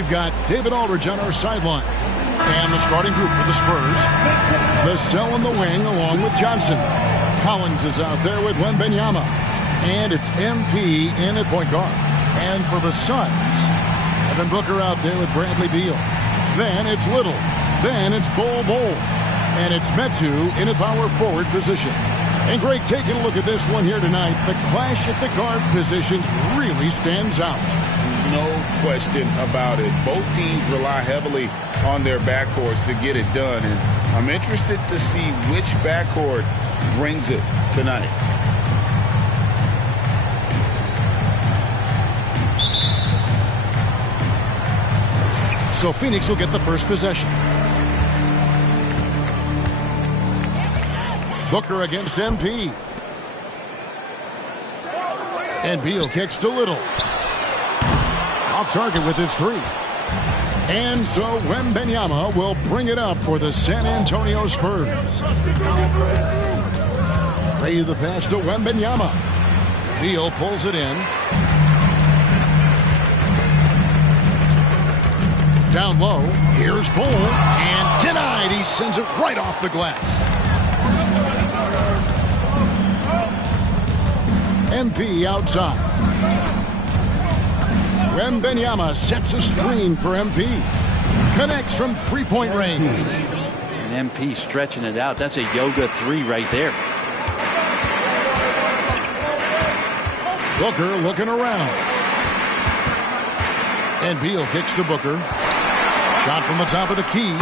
we've got David Aldridge on our sideline. And the starting group for the Spurs. Vassell in the wing along with Johnson. Collins is out there with Wembanyama. And it's MP in at point guard. And for the Suns, Devin Booker out there with Bradley Beal. Then it's Little. Then it's Bol Bol. And it's Metu in a power forward position. And Greg, taking a look at this one here tonight, the clash at the guard positions really stands out. No question about it. Both teams rely heavily on their backcourts to get it done. And I'm interested to see which backcourt brings it tonight. So Phoenix will get the first possession. Booker against MP. And Beal kicks to Little. Off target with his three. And so Wembanyama will bring it up for the San Antonio Spurs. Ray the pass to Wembanyama. Beal pulls it in. Down low. Here's Bol. And denied. He sends it right off the glass. MP outside. Wembanyama sets a screen for MP. Connects from three-point range. And MP stretching it out. That's a yoga three right there. Booker looking around. And Beal kicks to Booker. Shot from the top of the key.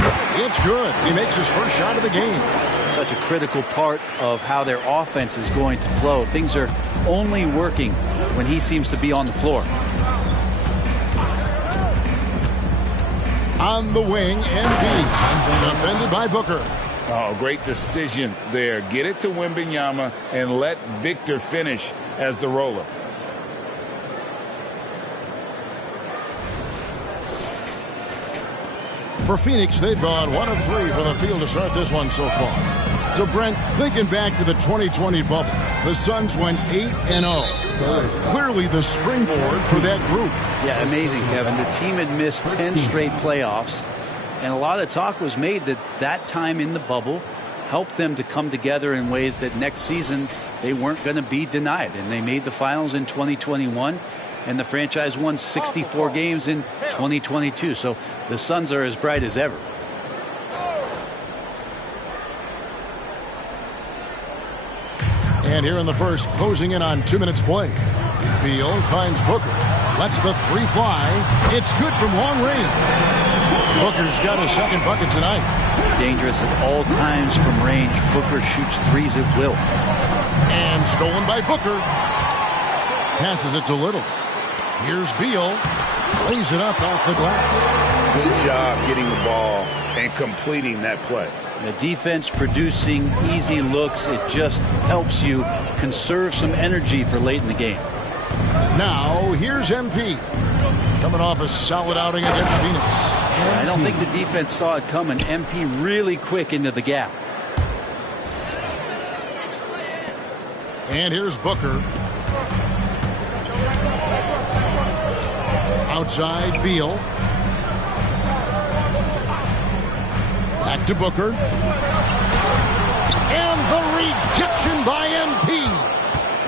It's good. He makes his first shot of the game. Such a critical part of how their offense is going to flow. Things are only working when he seems to be on the floor. On the wing, MP. Defended by Booker. Oh, great decision there. Get it to Wembanyama and let Victor finish as the roller. For Phoenix, they've gone 1 of 3 from the field to start this one so far. So, Brent, thinking back to the 2020 bubble, the Suns went 8-0. Clearly the springboard for that group. Yeah, amazing, Kevin. The team had missed 10 straight playoffs, and a lot of talk was made that that time in the bubble helped them to come together in ways that next season they weren't going to be denied. And they made the finals in 2021, and the franchise won 64 games in 2022. So the Suns are as bright as ever. And here in the first, closing in on 2 minutes play. Beal finds Booker. Lets the three fly. It's good from long range. Booker's got a second bucket tonight. Dangerous at all times from range. Booker shoots threes at will. And stolen by Booker. Passes it to Little. Here's Beal. Plays it up off the glass. Good job getting the ball and completing that play. The defense producing easy looks. It just helps you conserve some energy for late in the game. Now, here's MP. Coming off a solid outing against Phoenix. I don't think the defense saw it coming. MP really quick into the gap. And here's Booker. Outside, Beal. Back to Booker. And the rejection by MP.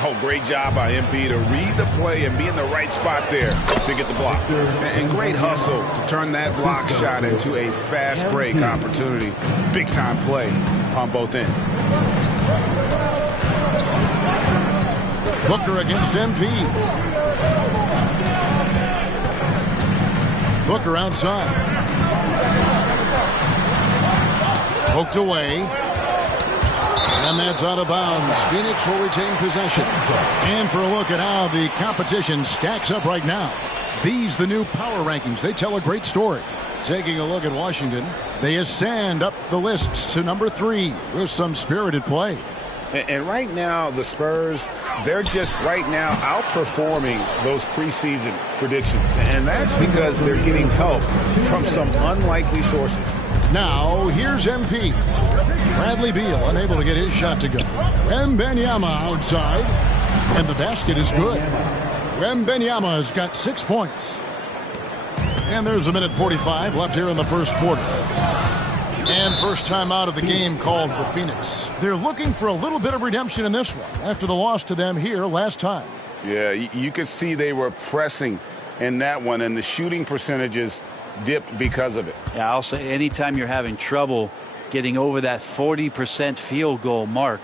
Oh, great job by MP to read the play and be in the right spot there to get the block. And great hustle to turn that block shot into a fast break opportunity. Big time play on both ends. Booker against MP. Booker outside. Poked away. And that's out of bounds. Phoenix will retain possession. And for a look at how the competition stacks up right now. These, the new power rankings, they tell a great story. Taking a look at Washington, they ascend up the lists to number 3 with some spirited play. And right now, the Spurs, they're just right now outperforming those preseason predictions. And that's because they're getting help from some unlikely sources. Now, here's MP. Bradley Beal unable to get his shot to go. Wembanyama outside. And the basket is good. Wembanyama has got 6 points. And there's a minute 45 left here in the first quarter. And first time out of the game called for Phoenix. They're looking for a little bit of redemption in this one after the loss to them here last time. Yeah, you could see they were pressing in that one, and the shooting percentages dipped because of it. Yeah, I'll say anytime you're having trouble getting over that 40% field goal mark,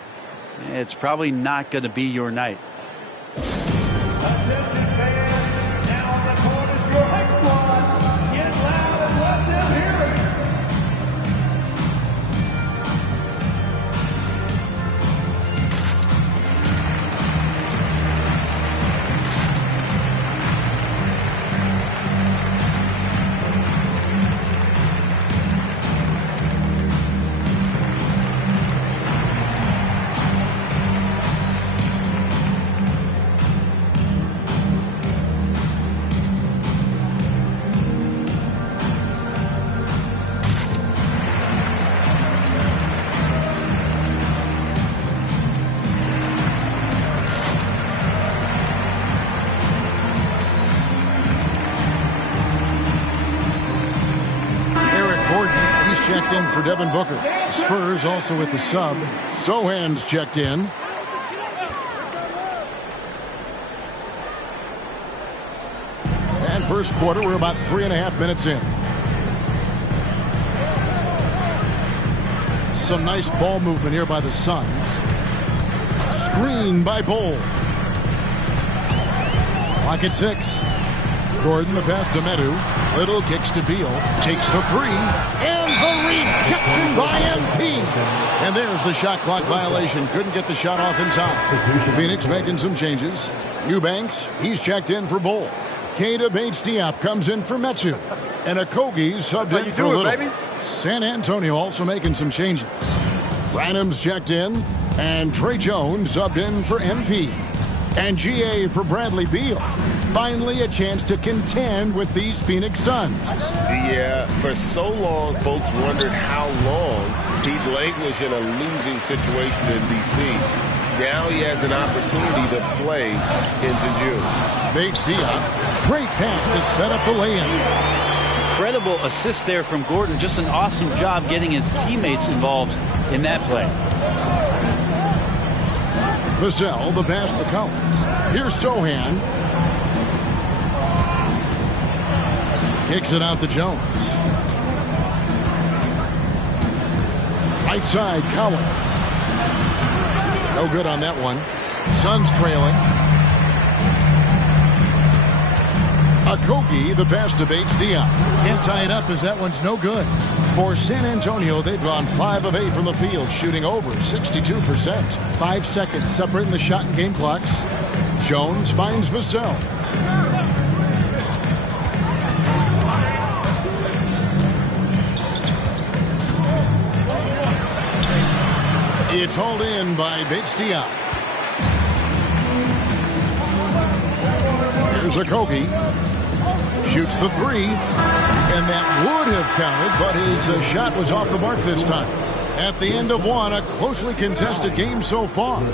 it's probably not going to be your night. Checked in for Devin Booker. Spurs also with the sub. Sohan's checked in. And first quarter, we're about 3.5 minutes in. Some nice ball movement here by the Suns. Screen by Bol. Clock at 6. Gordon, the pass to Medu. Little kicks to Beal. Takes the three. And the rejection by MP. And there's the shot clock violation. Couldn't get the shot off in time. Phoenix making some changes. Eubanks, he's checked in for Bol. Keita Bates-Diop comes in for Metu. And Okogie subbed in for Little. Baby. San Antonio also making some changes. Branham's checked in. And Trey Jones subbed in for MP. And GA for Bradley Beal. Finally a chance to contend with these Phoenix Suns. Yeah, for so long, folks wondered how long he'd languish in a losing situation in D.C. Now he has an opportunity to play into June. Bates-Diop, great pass to set up the lay-in. Incredible assist there from Gordon. Just an awesome job getting his teammates involved in that play. Vassell, the pass to Collins. Here's Sohan. Kicks it out to Jones. Right side, Collins. No good on that one. Suns trailing. Okogie, the pass to Bates-Diop. Can't tie it up as that one's no good. For San Antonio, they've gone 5 of 8 from the field, shooting over 62%. 5 seconds separating the shot and game clocks. Jones finds Vassell. It's hauled in by Bates-Diop. Here's Okogie. Shoots the three. And that would have counted, but his shot was off the mark this time. At the end of one, a closely contested game so far.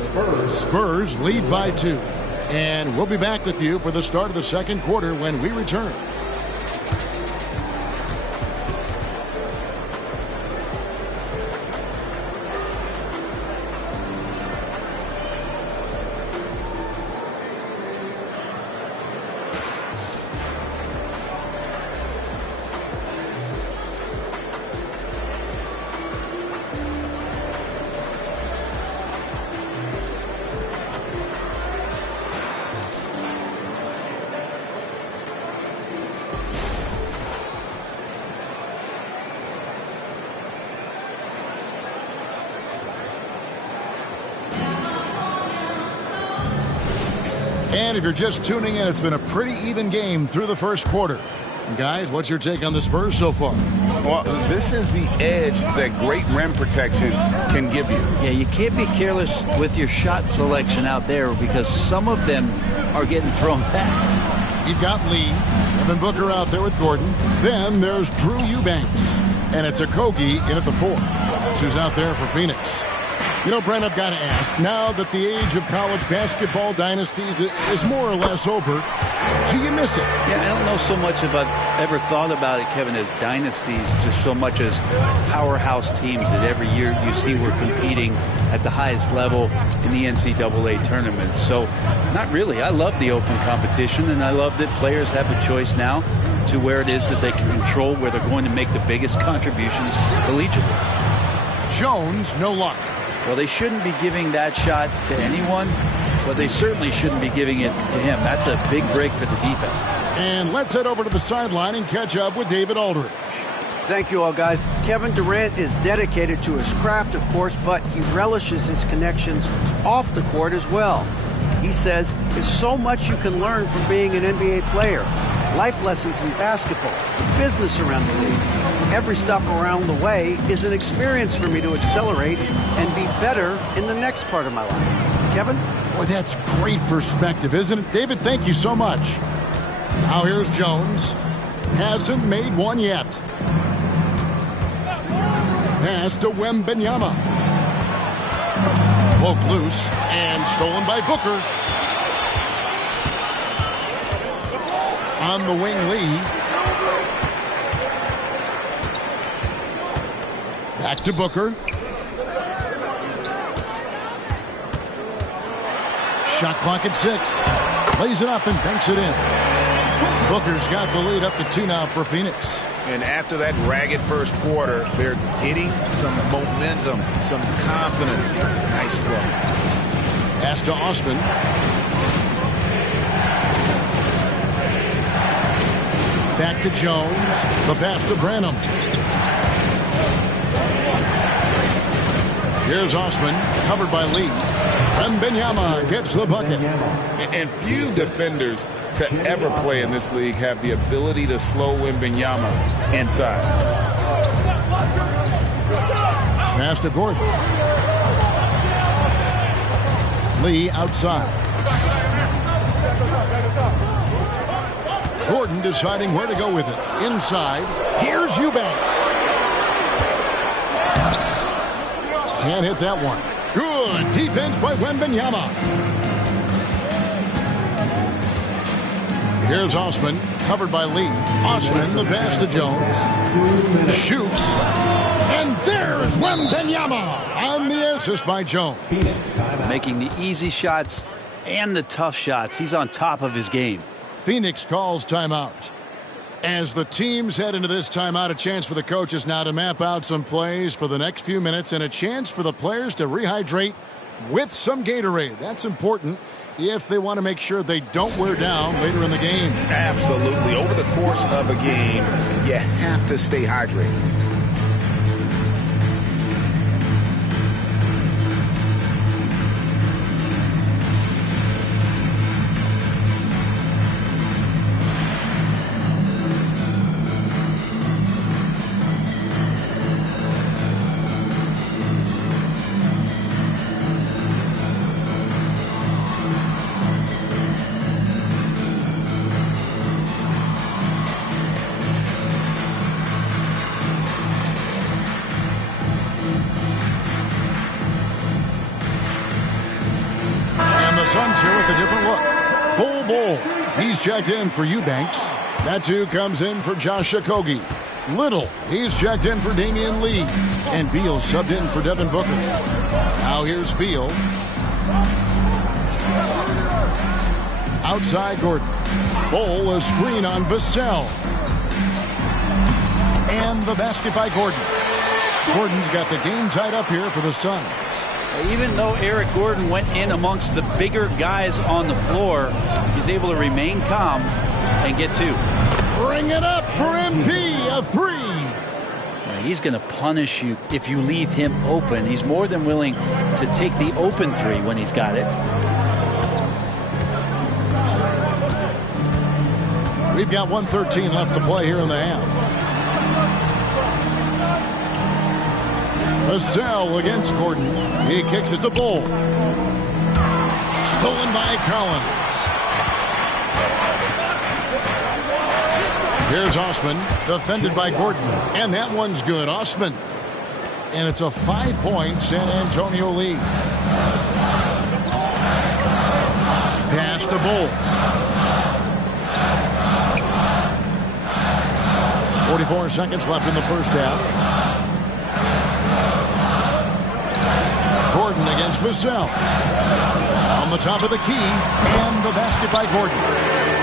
Spurs lead by 2. And we'll be back with you for the start of the second quarter when we return. And if you're just tuning in, it's been a pretty even game through the first quarter. Guys, what's your take on the Spurs so far? Well, this is the edge that great rim protection can give you. Yeah, you can't be careless with your shot selection out there because some of them are getting thrown back. You've got Lee, Devin Booker out there with Gordon. Then there's Drew Eubanks. And it's Okogie in at the 4. That's who's out there for Phoenix. You know, Brent, I've got to ask, now that the age of college basketball dynasties is more or less over, Do you miss it? Yeah, I don't know so much if I've ever thought about it, Kevin, as dynasties, just so much as powerhouse teams that every year you see we're competing at the highest level in the NCAA tournament. So not really. I love the open competition, and I love that players have a choice now to where it is that they can control where they're going to make the biggest contributions collegiately. Jones, no luck. Well, they shouldn't be giving that shot to anyone, but they certainly shouldn't be giving it to him. That's a big break for the defense. And let's head over to the sideline and catch up with David Aldridge. Thank you all, guys. Kevin Durant is dedicated to his craft, of course, but he relishes his connections off the court as well. He says there's so much you can learn from being an NBA player. Life lessons in basketball, the business around the league. Every stop around the way is an experience for me to accelerate and be better in the next part of my life. Kevin? Boy, that's great perspective, isn't it? David, thank you so much. Now here's Jones. Hasn't made one yet. Pass to Wembanyama. Poked loose and stolen by Booker. On the wing, Lee. Back to Booker. Shot clock at 6. Plays it up and banks it in. Booker's got the lead up to 2 now for Phoenix. And after that ragged first quarter, they're getting some momentum, some confidence. Nice flow. Pass to Osman. Back to Jones. The pass to Branham. Here's Osman, covered by Lee. Wembanyama gets the bucket. And few defenders to ever play in this league have the ability to slow Wembanyama inside. Pass to Gordon. Lee outside. Gordon deciding where to go with it. Inside. Here's Eubanks. Can't hit that one. Good defense by Wembanyama. Here's Osman, covered by Lee. Osman, the pass to Jones. Shoots. And there's Wembanyama on the assist by Jones. Making the easy shots and the tough shots. He's on top of his game. Phoenix calls timeout. As the teams head into this timeout, a chance for the coaches now to map out some plays for the next few minutes and a chance for the players to rehydrate with some Gatorade. That's important if they want to make sure they don't wear down later in the game. Absolutely. Over the course of a game, you have to stay hydrated. Suns here with a different look. Bull. He's checked in for Eubanks. That too comes in for Josh Okogie. Little, he's checked in for Damian Lee. And Beal subbed in for Devin Booker. Now here's Beal. Outside Gordon. Bull, a screen on Vassell. And the basket by Gordon. Gordon's got the game tied up here for the Suns. Even though Eric Gordon went in amongst the bigger guys on the floor, he's able to remain calm and get 2. Bring it up for MP, a 3. He's going to punish you if you leave him open. He's more than willing to take the open 3 when he's got it. We've got 1:13 left to play here in the half. Vassell against Gordon. He kicks it to Bull. Stolen by Collins. Here's Osman, defended by Gordon. And that one's good. Osman. And it's a 5-point San Antonio lead. Pass to Bull. 44 seconds left in the first half. Gordon against Vassell. On the top of the key, and the basket by Gordon.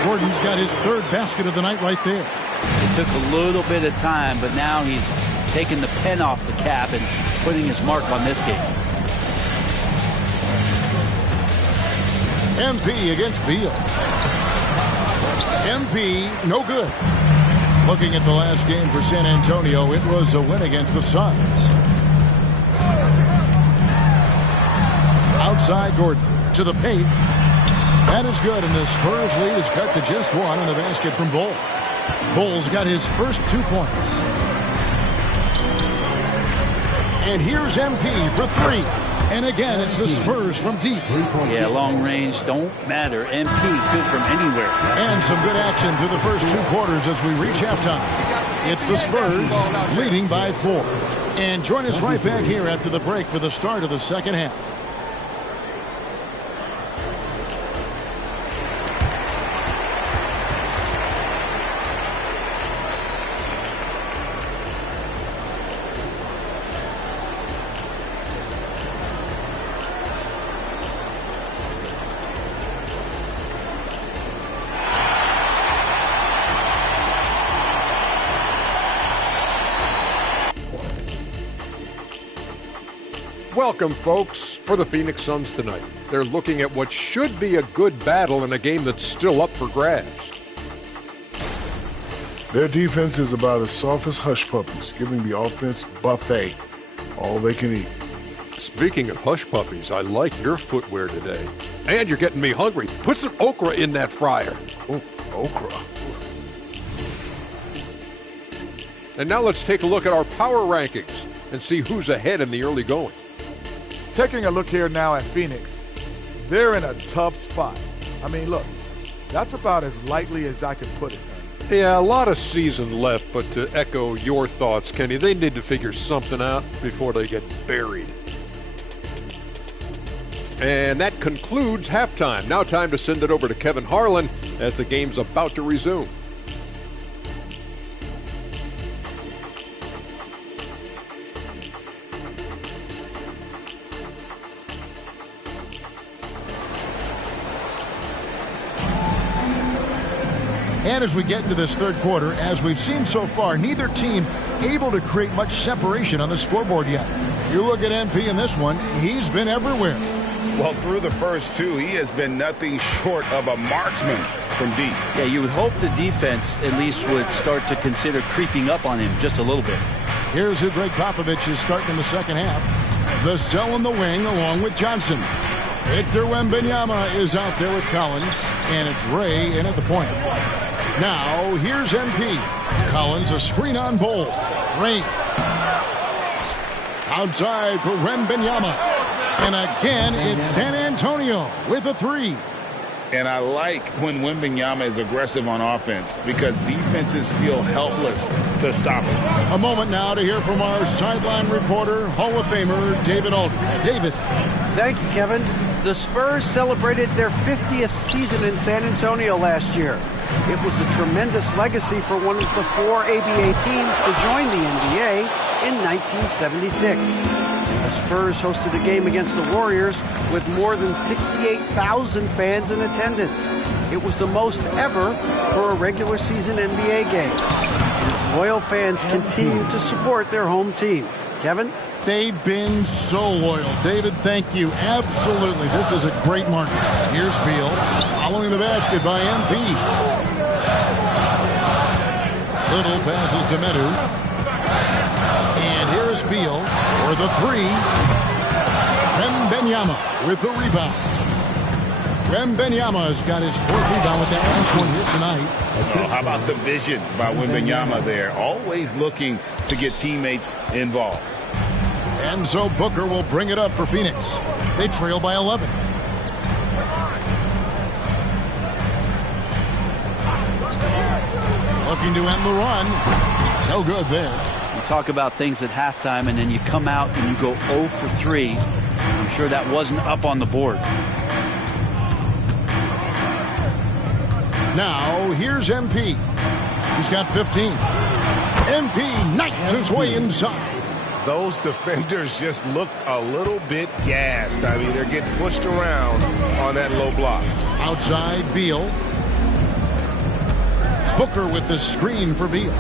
Gordon's got his third basket of the night right there. It took a little bit of time, but now he's taking the pen off the cap and putting his mark on this game. MP against Beal. MP, no good. Looking at the last game for San Antonio, it was a win against the Suns. Outside Gordon to the paint. That is good, and the Spurs lead is cut to just one on the basket from Bull. Bull's got his first 2 points. And here's MP for three. And again, it's the Spurs from deep. Yeah, long range don't matter. MP good from anywhere. And some good action through the first 2 quarters as we reach halftime. It's the Spurs leading by 4. And join us right back here after the break for the start of the second half. Welcome, folks, for the Phoenix Suns tonight. They're looking at what should be a good battle in a game that's still up for grabs. Their defense is about as soft as hush puppies, giving the offense buffet, all they can eat. Speaking of hush puppies, I like your footwear today. And you're getting me hungry. Put some okra in that fryer. Oh, okra. And now let's take a look at our power rankings and see who's ahead in the early going. Taking a look here now at Phoenix, they're in a tough spot. I mean, look, that's about as lightly as I can put it. Yeah, a lot of season left, but to echo your thoughts, Kenny, they need to figure something out before they get buried. And that concludes halftime. Now time to send it over to Kevin Harlan as the game's about to resume. And as we get into this third quarter, as we've seen so far, neither team able to create much separation on the scoreboard yet. You look at MP in this one, he's been everywhere. Well, through the first 2, he has been nothing short of a marksman from deep. Yeah, you would hope the defense at least would start to consider creeping up on him just a little bit. Here's who Greg Popovich is starting in the second half. Vassell in the wing along with Johnson. Victor Wembanyama is out there with Collins, and it's Ray in at the point. Now, here's MP. Collins, a screen on Bull. Ray. Outside for Wembanyama. And again, it's San Antonio with a 3. And I like when Wembanyama is aggressive on offense because defenses feel helpless to stop him. A moment now to hear from our sideline reporter, Hall of Famer David Aldridge. David. Thank you, Kevin. The Spurs celebrated their 50th season in San Antonio last year. It was a tremendous legacy for one of the 4 ABA teams to join the NBA in 1976. The Spurs hosted a game against the Warriors with more than 68,000 fans in attendance. It was the most ever for a regular season NBA game. These loyal fans continue to support their home team. Kevin? They've been so loyal. David, thank you. Absolutely. This is a great mark. Here's Beal following the basket by MP. Little passes to Medu. And here's Beal for the 3. Wembanyama with the rebound. Wembanyama has got his 4th rebound with that last one here tonight. Oh, how about the vision by Wembanyama there? Always looking to get teammates involved. And so Booker will bring it up for Phoenix. They trail by 11. Looking to end the run. No good there. You talk about things at halftime, and then you come out and you go 0 for 3. I'm sure that wasn't up on the board. Now, here's MP. He's got 15. MP knifes his way inside. Those defenders just look a little bit gassed. I mean, they're getting pushed around on that low block. Outside, Beal. Booker with the screen for Beal.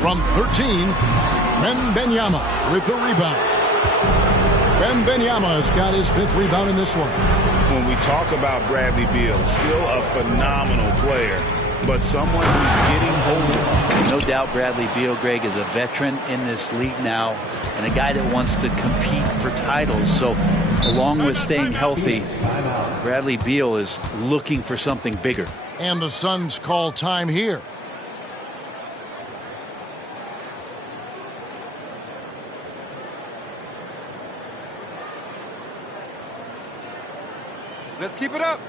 From 13, Wembanyama with the rebound. Wembanyama has got his 5th rebound in this one. When we talk about Bradley Beal, still a phenomenal player, but someone who's getting older. No doubt Bradley Beal, Greg, is a veteran in this league now and a guy that wants to compete for titles. So along with staying healthy, Bradley Beal is looking for something bigger. And the Suns call time here. Let's keep it up.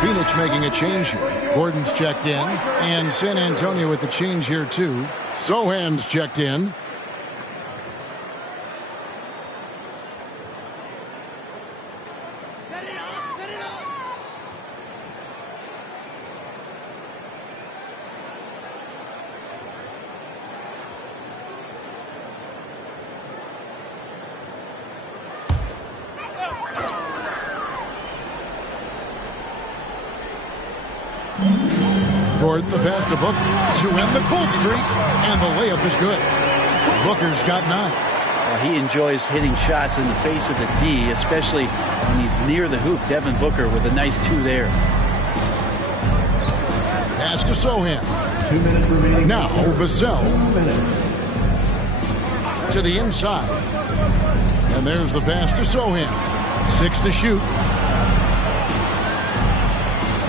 Phoenix making a change here. Gordon's checked in, and San Antonio with the change here too. Sohan's checked in. Gordon, the pass to Booker to end the cold streak, and the layup is good. Booker's got 9. He enjoys hitting shots in the face of the D, especially when he's near the hoop. Devin Booker with a nice 2 there. Pass to Sohan. 2 minutes remaining. Now Vassell to the inside. And there's the pass to Sohan. 6 to shoot.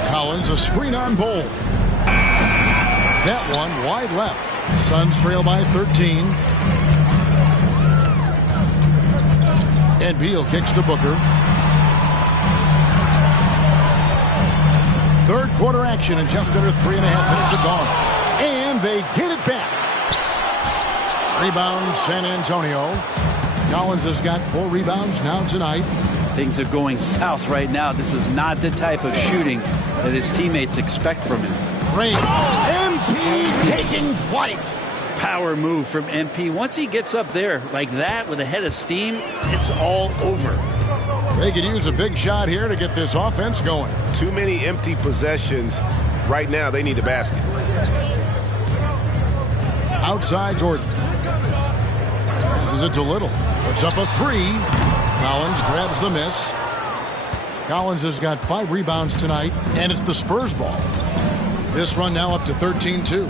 Collins, a screen on Bol. That one wide left. Suns trail by 13. And Beal kicks to Booker. Third quarter action in just under 3.5 minutes are gone. And they get it back. Rebound San Antonio. Collins has got 4 rebounds now tonight. Things are going south right now. This is not the type of shooting that his teammates expect from him. Great. MP taking flight. Power move from MP. Once he gets up there like that with a head of steam, it's all over. They could use a big shot here to get this offense going. Too many empty possessions. Right now, they need a basket. Outside Gordon. Passes it to Little. Puts up a 3. Collins grabs the miss. Collins has got 5 rebounds tonight, and it's the Spurs ball. This run now up to 13-2.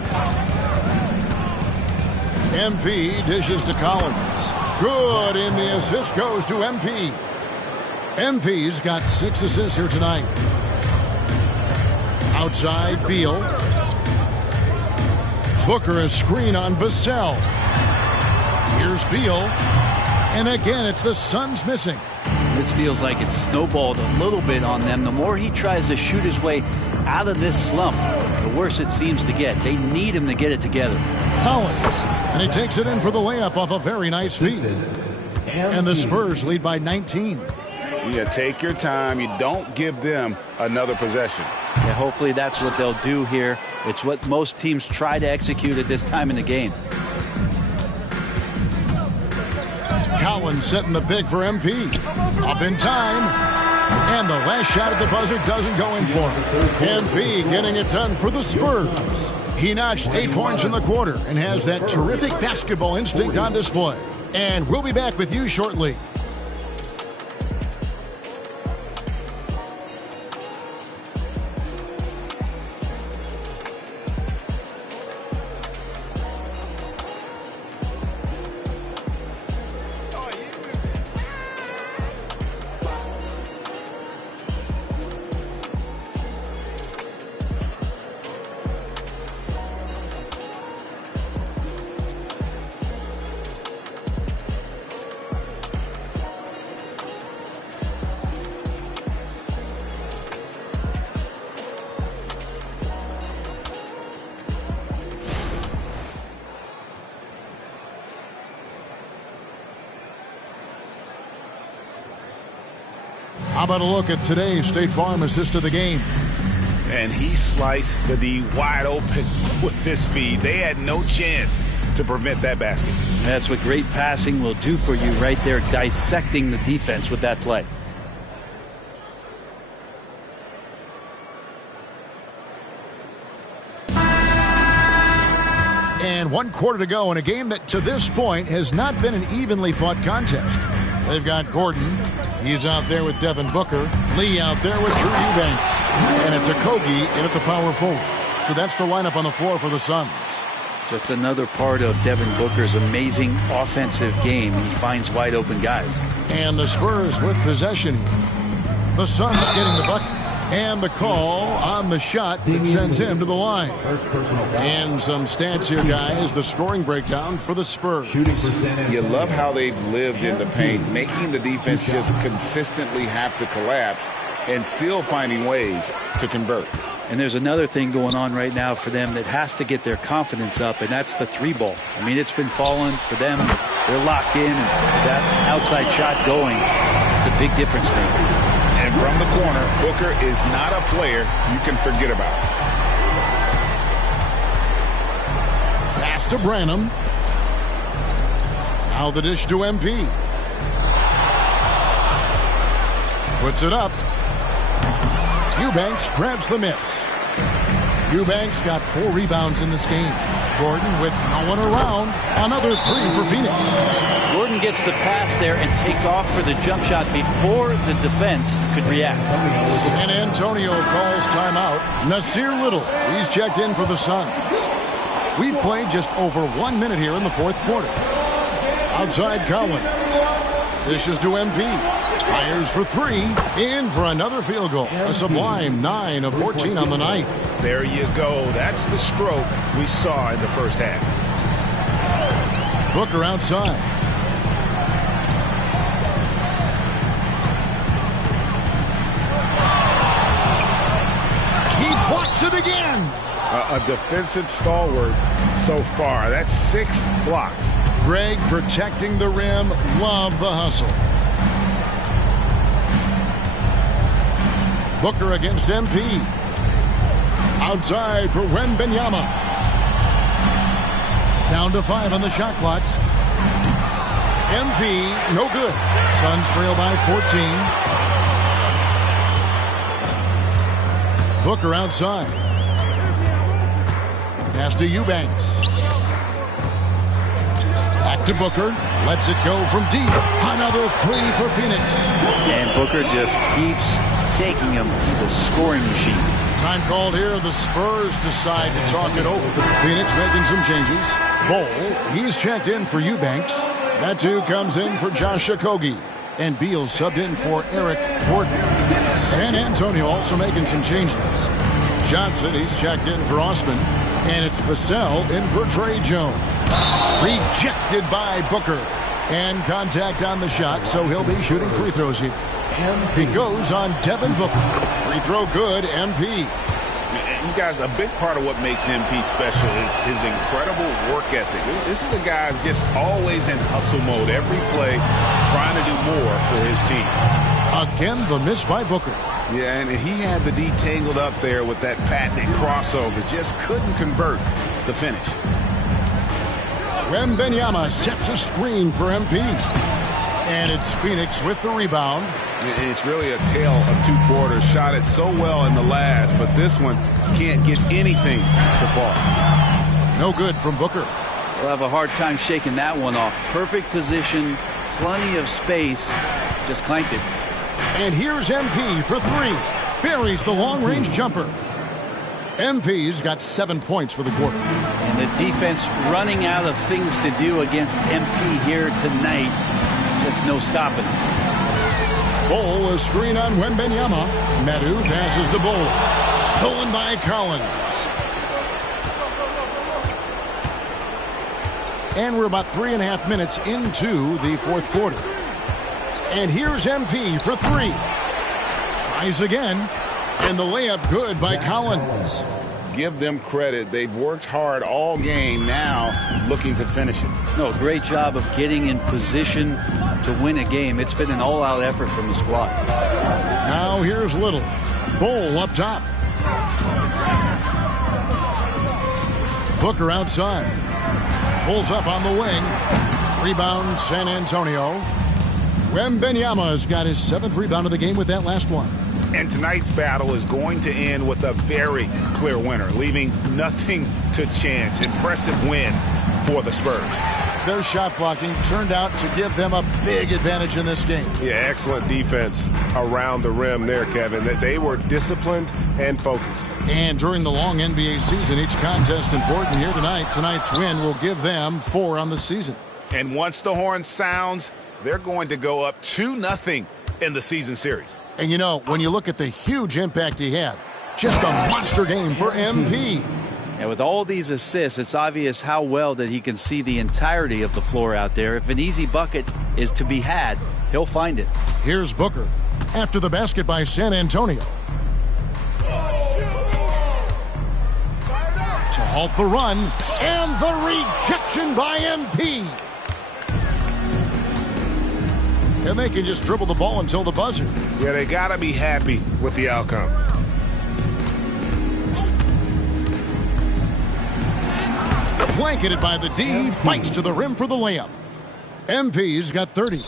MP dishes to Collins. Good, and the assist goes to MP. MP's got 6 assists here tonight. Outside, Beal. Booker a screen on Vassell. Here's Beal. And again, it's the Suns missing. This feels like it's snowballed a little bit on them. The more he tries to shoot his way out of this slump, the worse it seems to get. They need him to get it together. Collins, and he takes it in for the layup off a very nice feed. And the Spurs lead by 19. Yeah, take your time. You don't give them another possession. Yeah, hopefully that's what they'll do here. It's what most teams try to execute at this time in the game. Collins setting the big for MP. Up in time. And the last shot at the buzzer doesn't go in for him. MP getting it done for the Spurs. He notched 8 points in the quarter and has that terrific basketball instinct on display. And we'll be back with you shortly. How about a look at today's State Farm assist of the game? And he sliced the D wide open with this feed. They had no chance to prevent that basket. That's what great passing will do for you right there, dissecting the defense with that play. And 1 quarter to go in a game that to this point has not been an evenly fought contest. They've got Gordon. He's out there with Devin Booker. Lee out there with Drew Eubanks. And it's Okogie in at the power forward. So that's the lineup on the floor for the Suns. Just another part of Devin Booker's amazing offensive game. He finds wide open guys. And the Spurs with possession. The Suns getting the bucket. And the call on the shot that sends him to the line. And some stats here, guys. The scoring breakdown for the Spurs. You love how they've lived in the paint, making the defense just consistently have to collapse and still finding ways to convert. And there's another thing going on right now for them that has to get their confidence up, and that's the 3-ball. I mean, it's been falling for them. They're locked in, and that outside shot going, it's a big difference maker. And from the corner, Booker is not a player you can forget about. Pass to Branham. Now the dish to MP. Puts it up. Eubanks grabs the miss. Eubanks got 4 rebounds in this game. Gordon with no one around. Another 3 for Phoenix. Gordon gets the pass there and takes off for the jump shot before the defense could react. San Antonio calls timeout. Nasir Little, he's checked in for the Suns. We played just over 1 minute here in the 4th quarter. Outside Collins. This is to MP. Fires for 3. In for another field goal. A sublime 9 of 14 on the night. There you go. That's the stroke we saw in the first half. Booker outside. He blocks it again. A defensive stalwart so far. That's 6 blocks. Greg protecting the rim. Love the hustle. Booker against MP. Outside for Wembanyama. Down to 5 on the shot clock. MP, no good. Suns trail by 14. Booker outside. Pass to Eubanks. Back to Booker. Lets it go from deep. Another 3 for Phoenix. And Booker just keeps taking him. He's a scoring machine. Time called here. The Spurs decide to talk it over. Phoenix making some changes. Bol, he's checked in for Eubanks. That too comes in for Josh Okogie. And Beal subbed in for Eric Gordon. San Antonio also making some changes. Johnson, he's checked in for Osman. And it's Vassell in for Trey Jones. Rejected by Booker. And contact on the shot, so he'll be shooting free throws here. He goes on Devin Booker. Free throw good, MP. You guys, a big part of what makes MP special is his incredible work ethic. This is a guy who's just always in hustle mode. Every play trying to do more for his team. Again, the miss by Booker. Yeah, and he had the D tangled up there with that patented crossover. Just couldn't convert the finish. Wembanyama sets a screen for MP. And it's Phoenix with the rebound. It's really a tale of 2 quarters. Shot it so well in the last, but this one can't get anything to fall. No good from Booker. We'll have a hard time shaking that one off. Perfect position, plenty of space, just clanked it. And here's MP for 3. Buries the long-range jumper. MP's got 7 points for the quarter. And the defense running out of things to do against MP here tonight. Just no stopping. Bol, a screen on Wembanyama. Medu passes to Bol. Stolen by Collins. And we're about 3.5 minutes into the 4th quarter. And here's MP for 3. Tries again. And the layup good by Collins. Give them credit. They've worked hard all game, now looking to finish it. No, great job of getting in position, to win a game. It's been an all-out effort from the squad. Now here's Little. Bull up top. Booker outside. Pulls up on the wing. Rebound San Antonio. Wembanyama's got his 7th rebound of the game with that last one. And tonight's battle is going to end with a very clear winner, leaving nothing to chance. Impressive win for the Spurs. Their shot blocking turned out to give them a big advantage in this game. Yeah, excellent defense around the rim there, Kevin. They were disciplined and focused. And during the long NBA season, each contest important here tonight. Tonight's win will give them 4 on the season. And once the horn sounds, they're going to go up 2-0 in the season series. And you know, when you look at the huge impact he had, just a monster game for MP. And with all these assists, it's obvious how well that he can see the entirety of the floor out there. If an easy bucket is to be had, he'll find it. Here's Booker after the basket by San Antonio. To halt the run, and the rejection by MP. And they can just dribble the ball until the buzzer. Yeah, they got to be happy with the outcome. Blanketed by the D, fights to the rim for the layup. MP's got 30.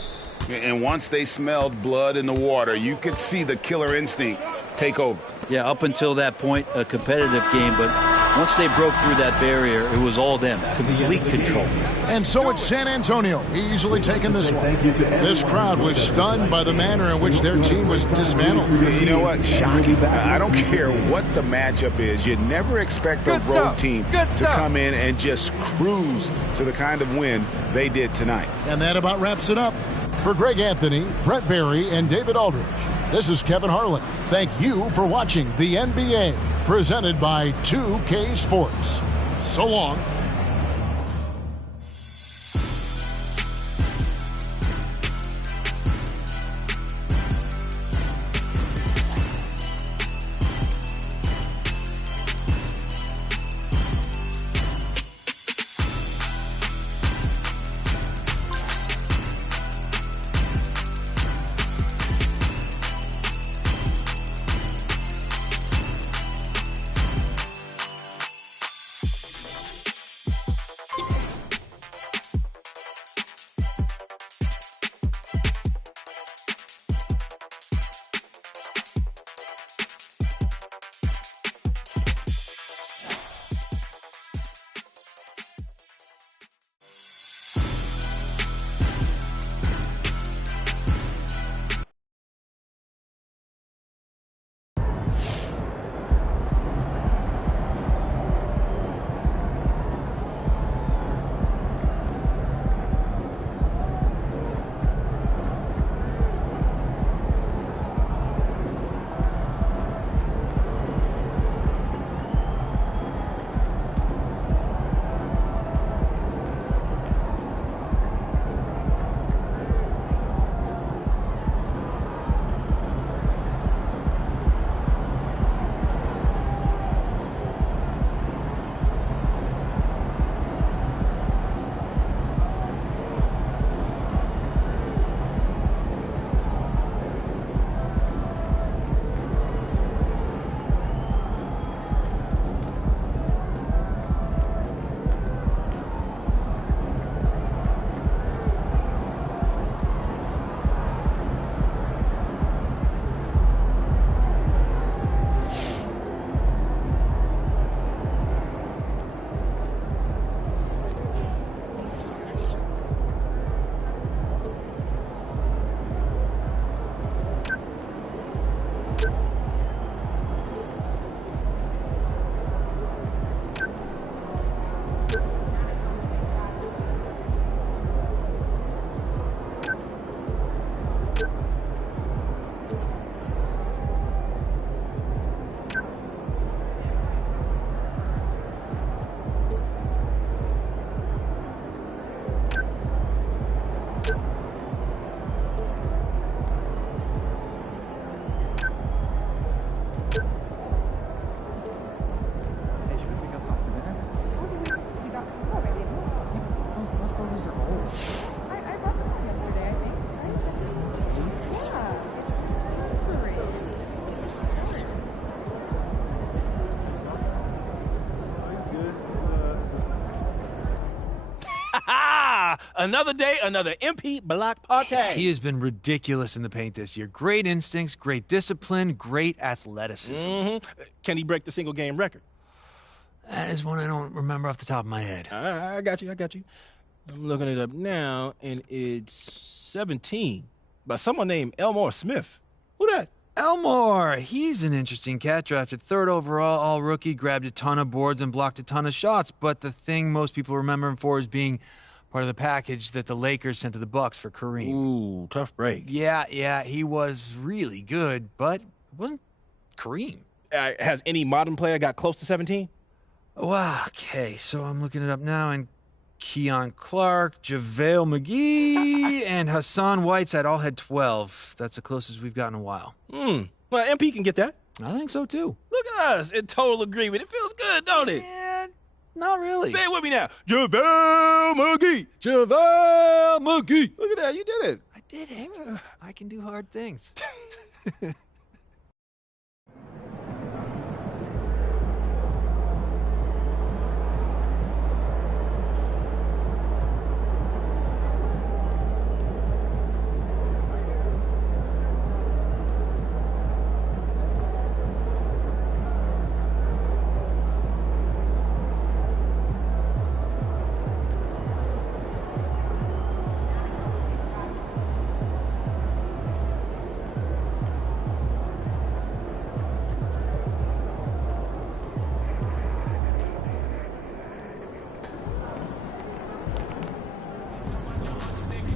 And once they smelled blood in the water, you could see the killer instinct take over. Yeah, up until that point, a competitive game, but once they broke through that barrier, it was all them. Complete control. And so it's San Antonio easily taking this one. This crowd was stunned by the manner in which their team was dismantled. You know what? Shocking. I don't care what the matchup is. You never expect a road team to come in and just cruise to the kind of win they did tonight. And that about wraps it up. For Greg Anthony, Brett Barry, and David Aldridge, this is Kevin Harlan. Thank you for watching the NBA, presented by 2K Sports. So long. another day, another MP Block party. He has been ridiculous in the paint this year. Great instincts, great discipline, great athleticism. Can he break the single-game record? That is one I don't remember off the top of my head. I got you. I'm looking it up now, and it's 17 by someone named Elmore Smith. Who that? Elmore, he's an interesting cat. Drafted 3rd overall, all-rookie, grabbed a ton of boards and blocked a ton of shots. But the thing most people remember him for is being part of the package that the Lakers sent to the Bucks for Kareem. Ooh, tough break. Yeah, he was really good, but it wasn't Kareem. Has any modern player got close to 17? Wow, okay, so I'm looking it up now, and Keon Clark, JaVale McGee, and Hassan Whiteside all had 12. That's the closest we've gotten in a while. Well, MP can get that. I think so, too. Look at us in total agreement. It feels good, don't it? Yeah, not really. Say it with me now. JaVale McGee. JaVale McGee. Look at that. You did it. I did it. I can do hard things.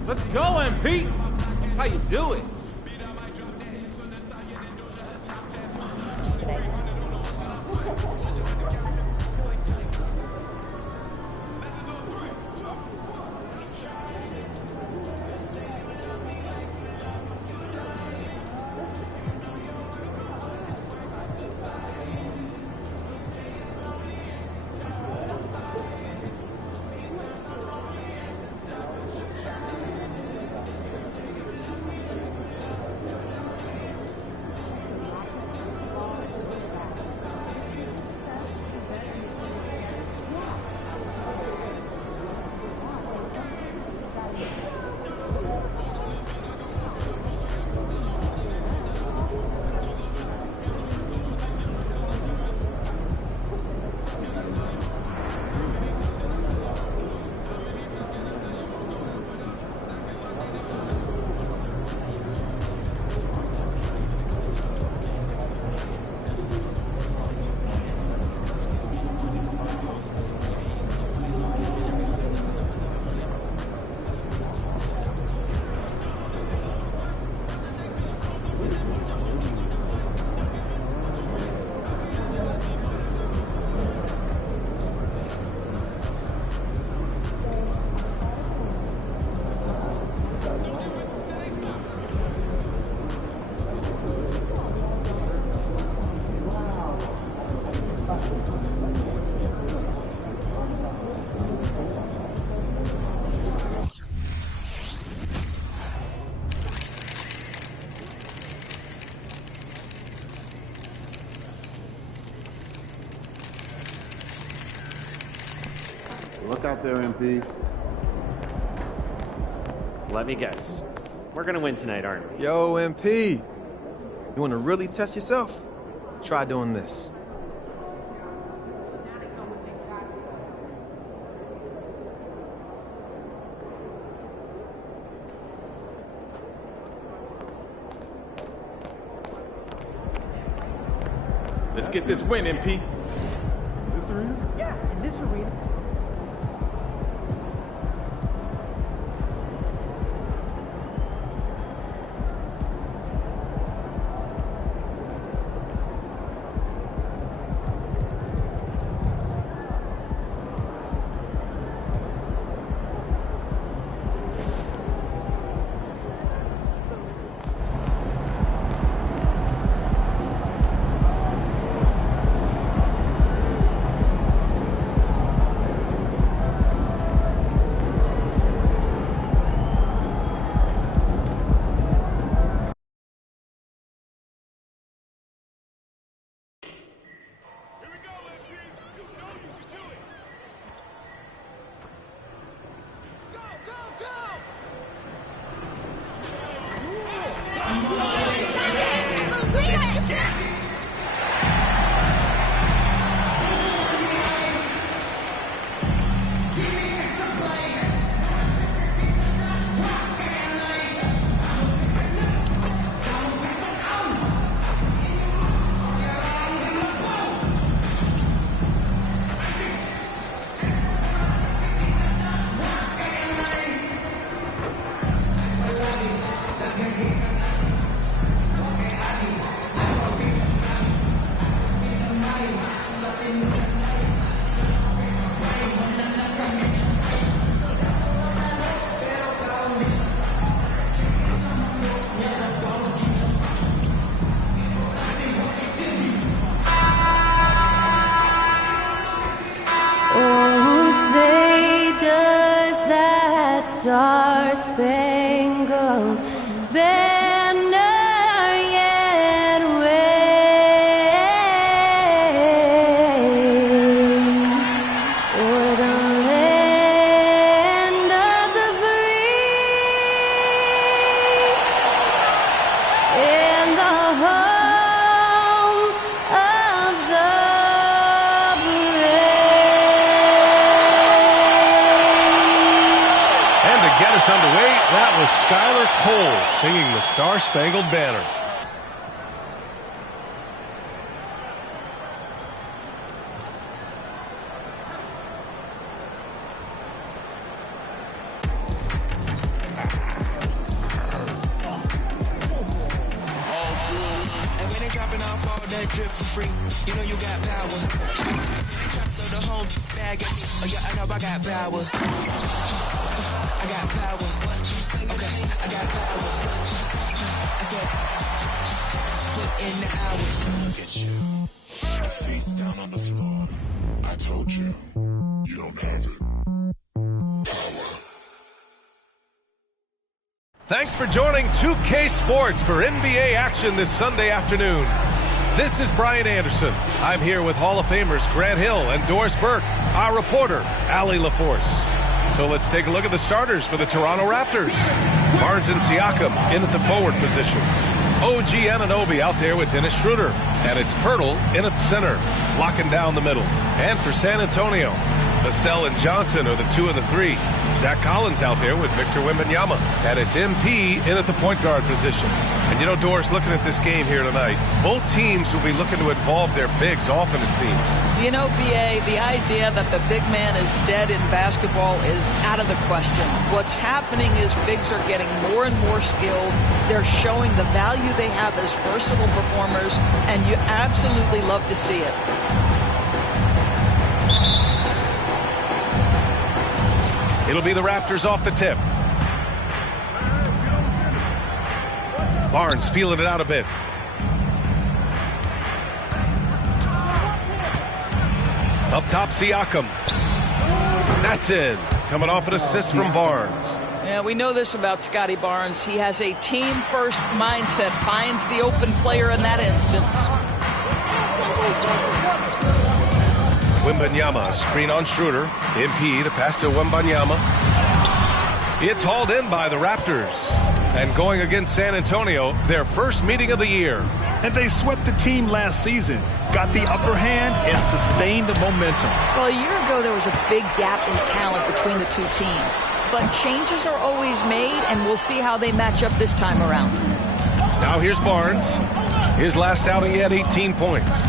Let's go, MP. That's how you do it. Look out there, MP. Let me guess. We're gonna win tonight, aren't we? Yo, MP. You want to really test yourself? Try doing this. Let's get this win, MP. This arena? Yeah, in this arena. was Skylar Cole singing the Star-Spangled Banner. Drip for free, you know you got power. They try to throw the whole bag at me. Oh yeah, I know I got power. I got power. Okay, I got power. I said, put in the hours. Look at you, face down on the floor. I told you, you don't have it. Power. Thanks for joining 2K Sports for NBA action this Sunday afternoon. This is Brian Anderson. I'm here with Hall of Famers Grant Hill and Doris Burke, our reporter, Allie LaForce. So let's take a look at the starters for the Toronto Raptors. Barnes and Siakam in at the forward position. OG Anunoby out there with Dennis Schroeder. And it's Poeltl in at center, locking down the middle. And for San Antonio, Vassell and Johnson are the 2 and the 3. Zach Collins out there with Victor Wembanyama. And it's MP in at the point guard position. And you know, Doris, looking at this game here tonight, both teams will be looking to involve their bigs often, it seems. You know, B.A., the idea that the big man is dead in basketball is out of the question. What's happening is bigs are getting more and more skilled. They're showing the value they have as versatile performers, and you absolutely love to see it. It'll be the Raptors off the tip. Barnes feeling it out a bit. Up top, Siakam. That's in. Coming off an assist from Barnes. Yeah, we know this about Scotty Barnes. He has a team-first mindset, finds the open player in that instance. Wembanyama, screen on Schroeder. MP, the pass to Wembanyama. It's hauled in by the Raptors. And going against San Antonio, their first meeting of the year. And they swept the team last season, got the upper hand, and sustained the momentum. Well, a year ago, there was a big gap in talent between the two teams. But changes are always made, and we'll see how they match up this time around. Now here's Barnes. His last outing, he had 18 points.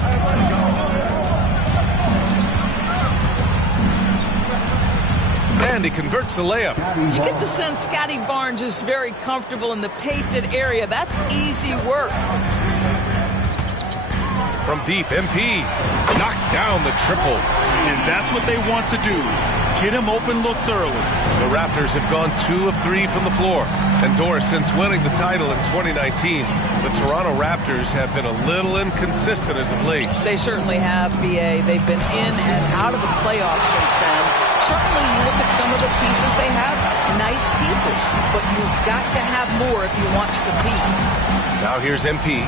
And he converts the layup. You get the sense Scotty Barnes is very comfortable in the painted area. That's easy work. From deep, MP knocks down the triple. And that's what they want to do. Get him open looks early. The Raptors have gone 2 of 3 from the floor. And Doris, since winning the title in 2019, the Toronto Raptors have been a little inconsistent as of late. They certainly have, B.A. They've been in and out of the playoffs since then. Certainly, you look at some of the pieces they have, nice pieces, but you've got to have more if you want to compete. Now here's MP.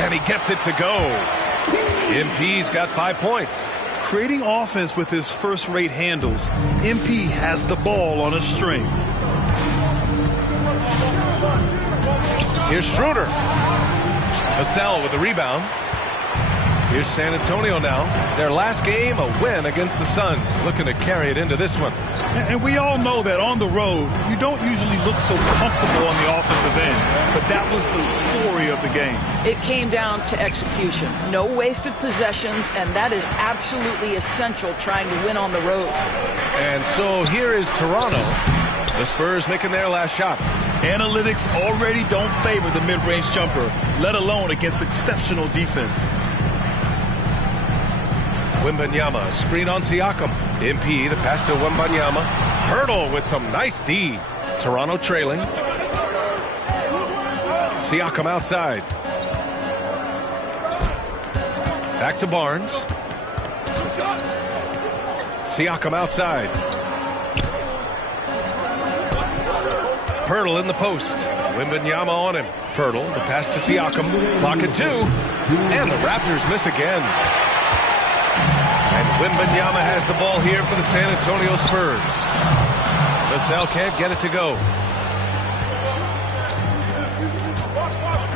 And he gets it to go. MP's got 5 points. Creating offense with his first-rate handles, MP has the ball on a string. Here's Schroeder. Vassell with the rebound. Here's San Antonio now. Their last game, a win against the Suns. Looking to carry it into this one. And we all know that on the road, you don't usually look so comfortable on the offensive end. But that was the story of the game. It came down to execution. No wasted possessions, and that is absolutely essential trying to win on the road. And so here is Toronto. The Spurs making their last shot. Analytics already don't favor the mid-range jumper, let alone against exceptional defense. Wembanyama, screen on Siakam. MP, the pass to Wembanyama. Poeltl with some nice D. Toronto trailing. Siakam outside. Back to Barnes. Siakam outside. Poeltl in the post. Wembanyama on him. Poeltl, the pass to Siakam. Clock at 2. And the Raptors miss again. And Wembanyama has the ball here for the San Antonio Spurs. Vassell can't get it to go.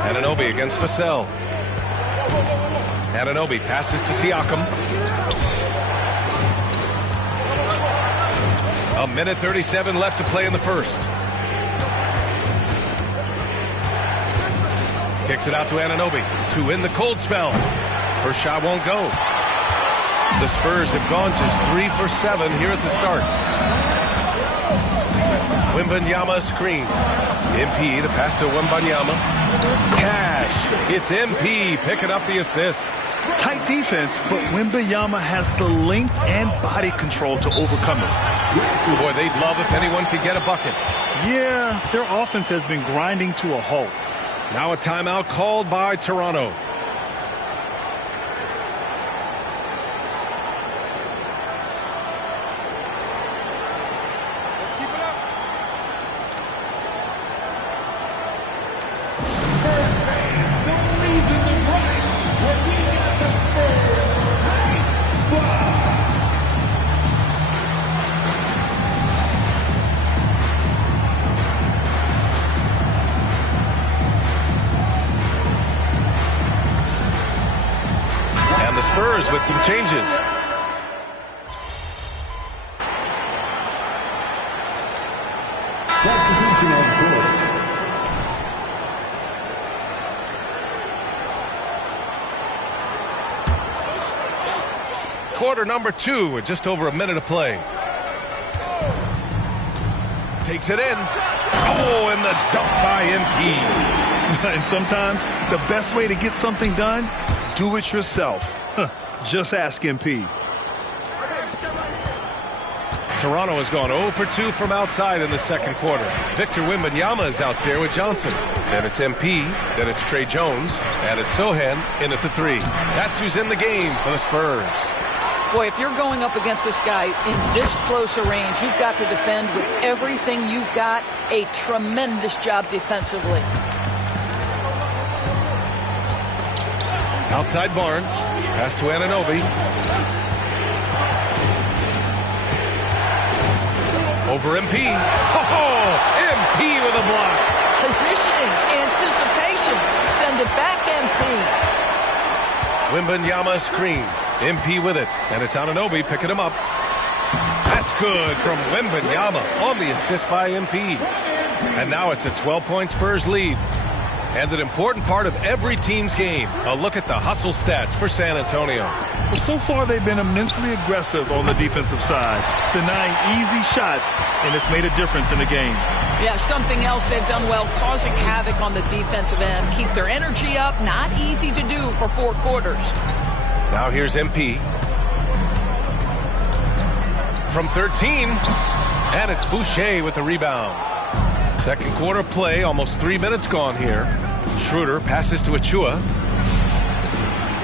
Anunoby against Vassell. Anunoby passes to Siakam. A minute 37 left to play in the first. Kicks it out to Anunoby to win the cold spell. First shot won't go. The Spurs have gone just 3 for 7 here at the start. Wembanyama screen. MP, the pass to Wembanyama. Cash. It's MP picking up the assist. Tight defense, but Wembanyama has the length and body control to overcome it. Boy, they'd love if anyone could get a bucket. Yeah, their offense has been grinding to a halt. Now a timeout called by Toronto. With some changes. Quarter number 2 with just over a minute of play. Takes it in. Oh, and the dunk by MP. And sometimes the best way to get something done, do it yourself. Just ask MP. Toronto has gone 0 for 2 from outside in the second quarter. Victor Wembanyama is out there with Johnson. Then it's MP, then it's Trey Jones, and it's Sohan in at the 3. That's who's in the game for the Spurs. Boy, if you're going up against this guy in this close a range, you've got to defend with everything you've got. A tremendous job defensively. Outside Barnes. Pass to Anunoby. Over MP. Oh, MP with a block. Positioning, anticipation. Send it back, MP. Wembanyama screen. MP with it. And it's Anunoby picking him up. That's good from Wembanyama on the assist by MP. And now it's a 12-point Spurs lead. And an important part of every team's game, a look at the hustle stats for San Antonio. Well, so far they've been immensely aggressive on the defensive side, denying easy shots, and it's made a difference in the game. Yeah, something else they've done well, causing havoc on the defensive end. Keep their energy up, not easy to do for 4 quarters. Now here's MP. From 13, and it's Boucher with the rebound. Second quarter play, almost 3 minutes gone here. Schroeder passes to Achua.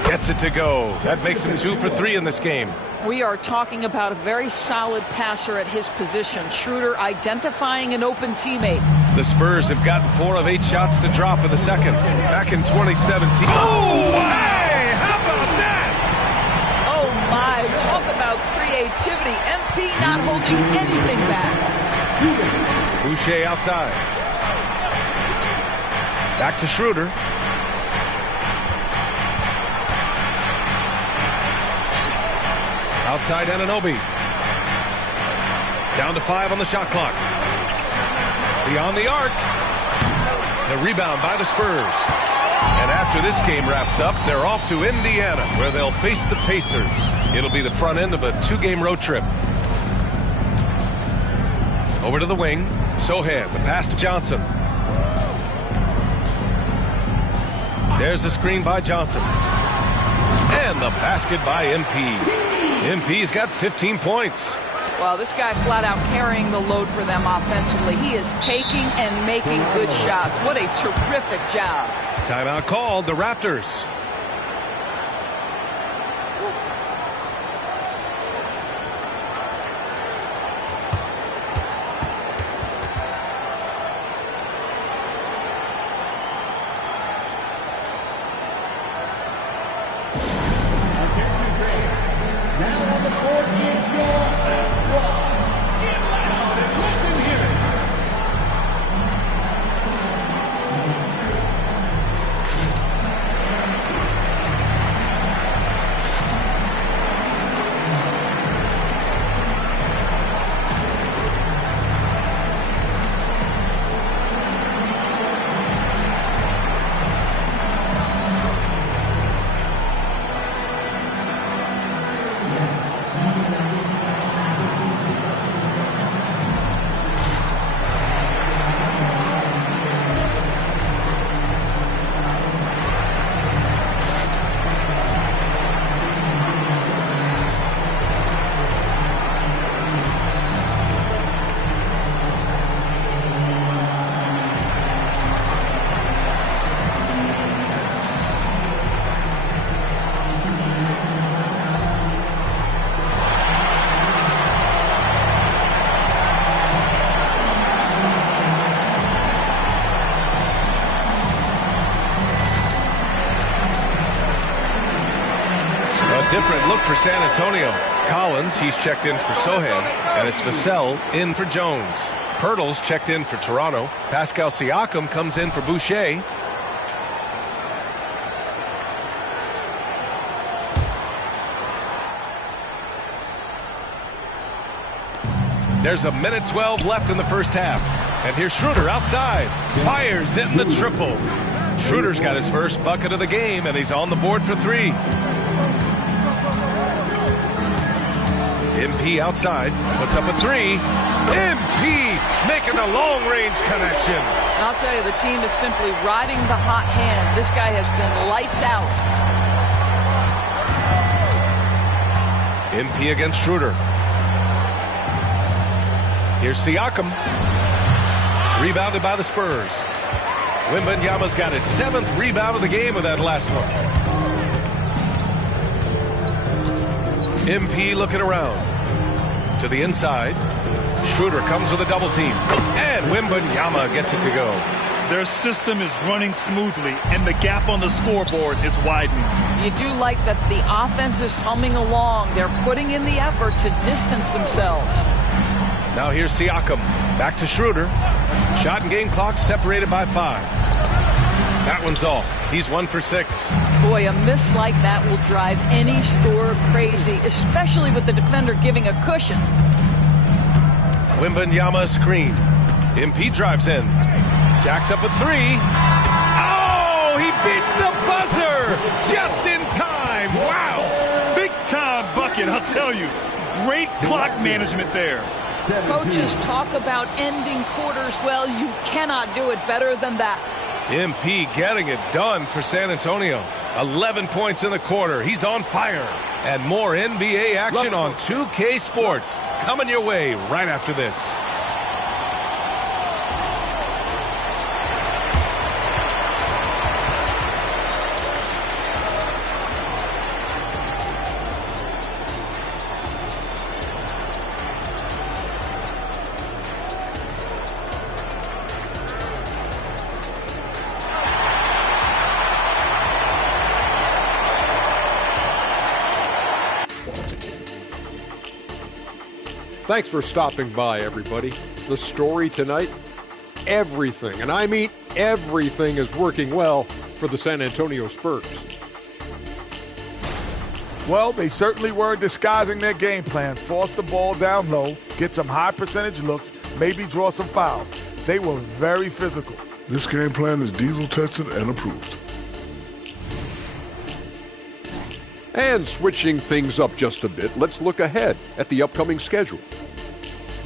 Gets it to go. That makes him 2 for 3 in this game. We are talking about a very solid passer at his position. Schroeder identifying an open teammate. The Spurs have gotten 4 of 8 shots to drop in the second. Back in 2017. Oh, hey! How about that? Oh, my. Talk about creativity. MP not holding anything back. Boucher outside. Back to Schroeder. Outside Anunoby. Down to 5 on the shot clock. Beyond the arc. The rebound by the Spurs. And after this game wraps up, they're off to Indiana, where they'll face the Pacers. It'll be the front end of a 2-game road trip. Over to the wing. Sohan, the pass to Johnson. There's the screen by Johnson. And the basket by MP. MP's got 15 points. Well, this guy flat out carrying the load for them offensively. He is taking and making good shots. What a terrific job. Timeout called, the Raptors. for San Antonio. Collins, he's checked in for Sohan, and it's Vassell in for Jones. Pirtle's checked in for Toronto. Pascal Siakam comes in for Boucher. There's a minute 12 left in the first half. And here's Schroeder outside. Fires in the triple. Schroeder's got his first bucket of the game, and he's on the board for 3. MP outside, puts up a 3. MP making the long-range connection. I'll tell you, the team is simply riding the hot hand. This guy has been lights out. MP against Schroeder. Here's Siakam. Rebounded by the Spurs. Wembanyama's got his 7th rebound of the game with that last one. MP looking around. To the inside. Schroeder comes with a double team. And Wembanyama gets it to go. Their system is running smoothly, and the gap on the scoreboard is widening. You do like that the offense is humming along. They're putting in the effort to distance themselves. Now here's Siakam. Back to Schroeder. Shot and game clock separated by 5. That one's off. He's 1 for 6. Boy, a miss like that will drive any scorer crazy, especially with the defender giving a cushion. Wembanyama screen. MP drives in. Jacks up a 3. Oh, he beats the buzzer just in time. Wow. Big time bucket, I'll tell you. Great clock management there. Coaches talk about ending quarters. Well, you cannot do it better than that. MP getting it done for San Antonio. 11 points in the quarter. He's on fire. And more NBA action on 2K Sports coming your way right after this. Thanks for stopping by, everybody. The story tonight, everything, and I mean everything, is working well for the San Antonio Spurs. Well, they certainly were disguising their game plan. Force the ball down low, get some high percentage looks, maybe draw some fouls. They were very physical. This game plan is diesel tested and approved. And switching things up just a bit, let's look ahead at the upcoming schedule.